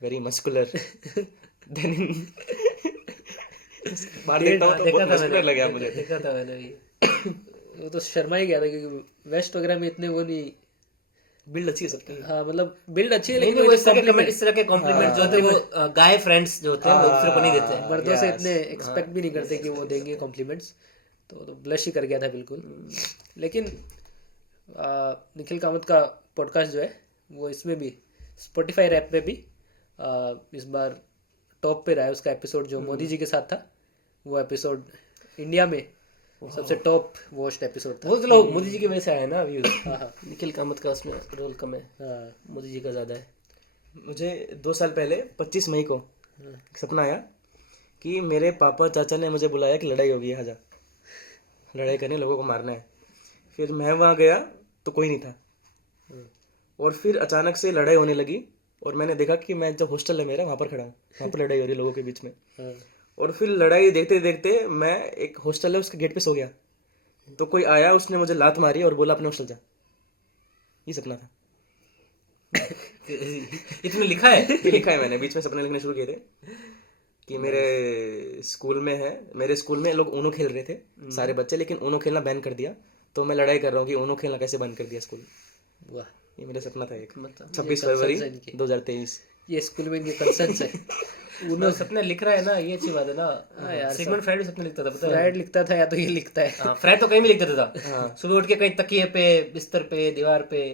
very muscular than बाहर देखता हूँ तो बहुत मस्कुलर लगा मुझे। देखा था मैंने भी। वो तो शर्मा ही गया था क्योंकि वेस्ट वगैरह में इतने वो नहीं, बिल्ड अच्छी है सबकी। हाँ मतलब बिल्ड अच्छी है, लेकिन लेकिन वो इस तरह के कॉम्प्लीमेंट जो होते हैं वो गाय फ्रेंड्स जो होते हैं वो दूसरे को नहीं देते, मर्दों से इतने एक्सपेक्ट भी नहीं करते कि वो देंगे कॉम्प्लीमेंट्स, तो ब्लश ही कर गया था बिल्कुल। लेकिन निखिल कामत का पॉडकास्ट जो है वो इसमें भी स्पॉटिफाई रैप पे भी इस बार टॉप पे रहा है। उसका एपिसोड जो मोदी जी के साथ था, वो एपिसोड इंडिया में सबसे टॉप वॉच्ड एपिसोड था। वो लोग मोदी जी की वजह से आए ना व्यूज। हाँ, निखिल कामत का उसमें रोल कम है, मोदी जी का ज्यादा है। मुझे 2 साल पहले 25 मई को सपना आया कि मेरे पापा चाचा ने मुझे बुलाया कि लड़ाई होगी, आजा लड़ाई करने, लोगों को मारना है। फिर मैं वहाँ गया तो कोई नहीं था, और फिर अचानक से लड़ाई होने लगी, और मैंने देखा कि मैं जो हॉस्टल है मेरा वहाँ पर खड़ा हूँ, वहाँ पर लड़ाई हो रही है लोगों के बीच में। और फिर लड़ाई देखते देखते मैं, एक हॉस्टल है उसके गेट पे सो गया, तो कोई आया, उसने मुझे लात मारी और बोला अपने हॉस्टल जा। ये सपना था। इतने लिखा है? ये लिखा है मैंने, बीच में सपने लिखने शुरू किए थे कि मेरे स्कूल में है, मेरे स्कूल में लोग ऊनो खेल रहे थे सारे बच्चे, लेकिन ऊनो खेलना बैन कर दिया, तो मैं लड़ाई कर रहा हूँ कि ऊनो खेलना कैसे बंद कर दिया स्कूल। वाह, ये मेरा सपना था एक, मतलब 26 फरवरी 2023। ये स्कूल में इनके कंसर्न्स है। उन्होंने सपने लिख रहा है ना, ये अच्छी बात है ना। हाँ यार, सिगमंड फ्राइड भी सपने लिखता था, पता है? फ्राइड लिखता था या तो ये लिखता है। हाँ, फ्राइड तो कहीं भी लिख देता था। सुबह उठ के कहीं तकिए पे, बिस्तर पे, दीवार पे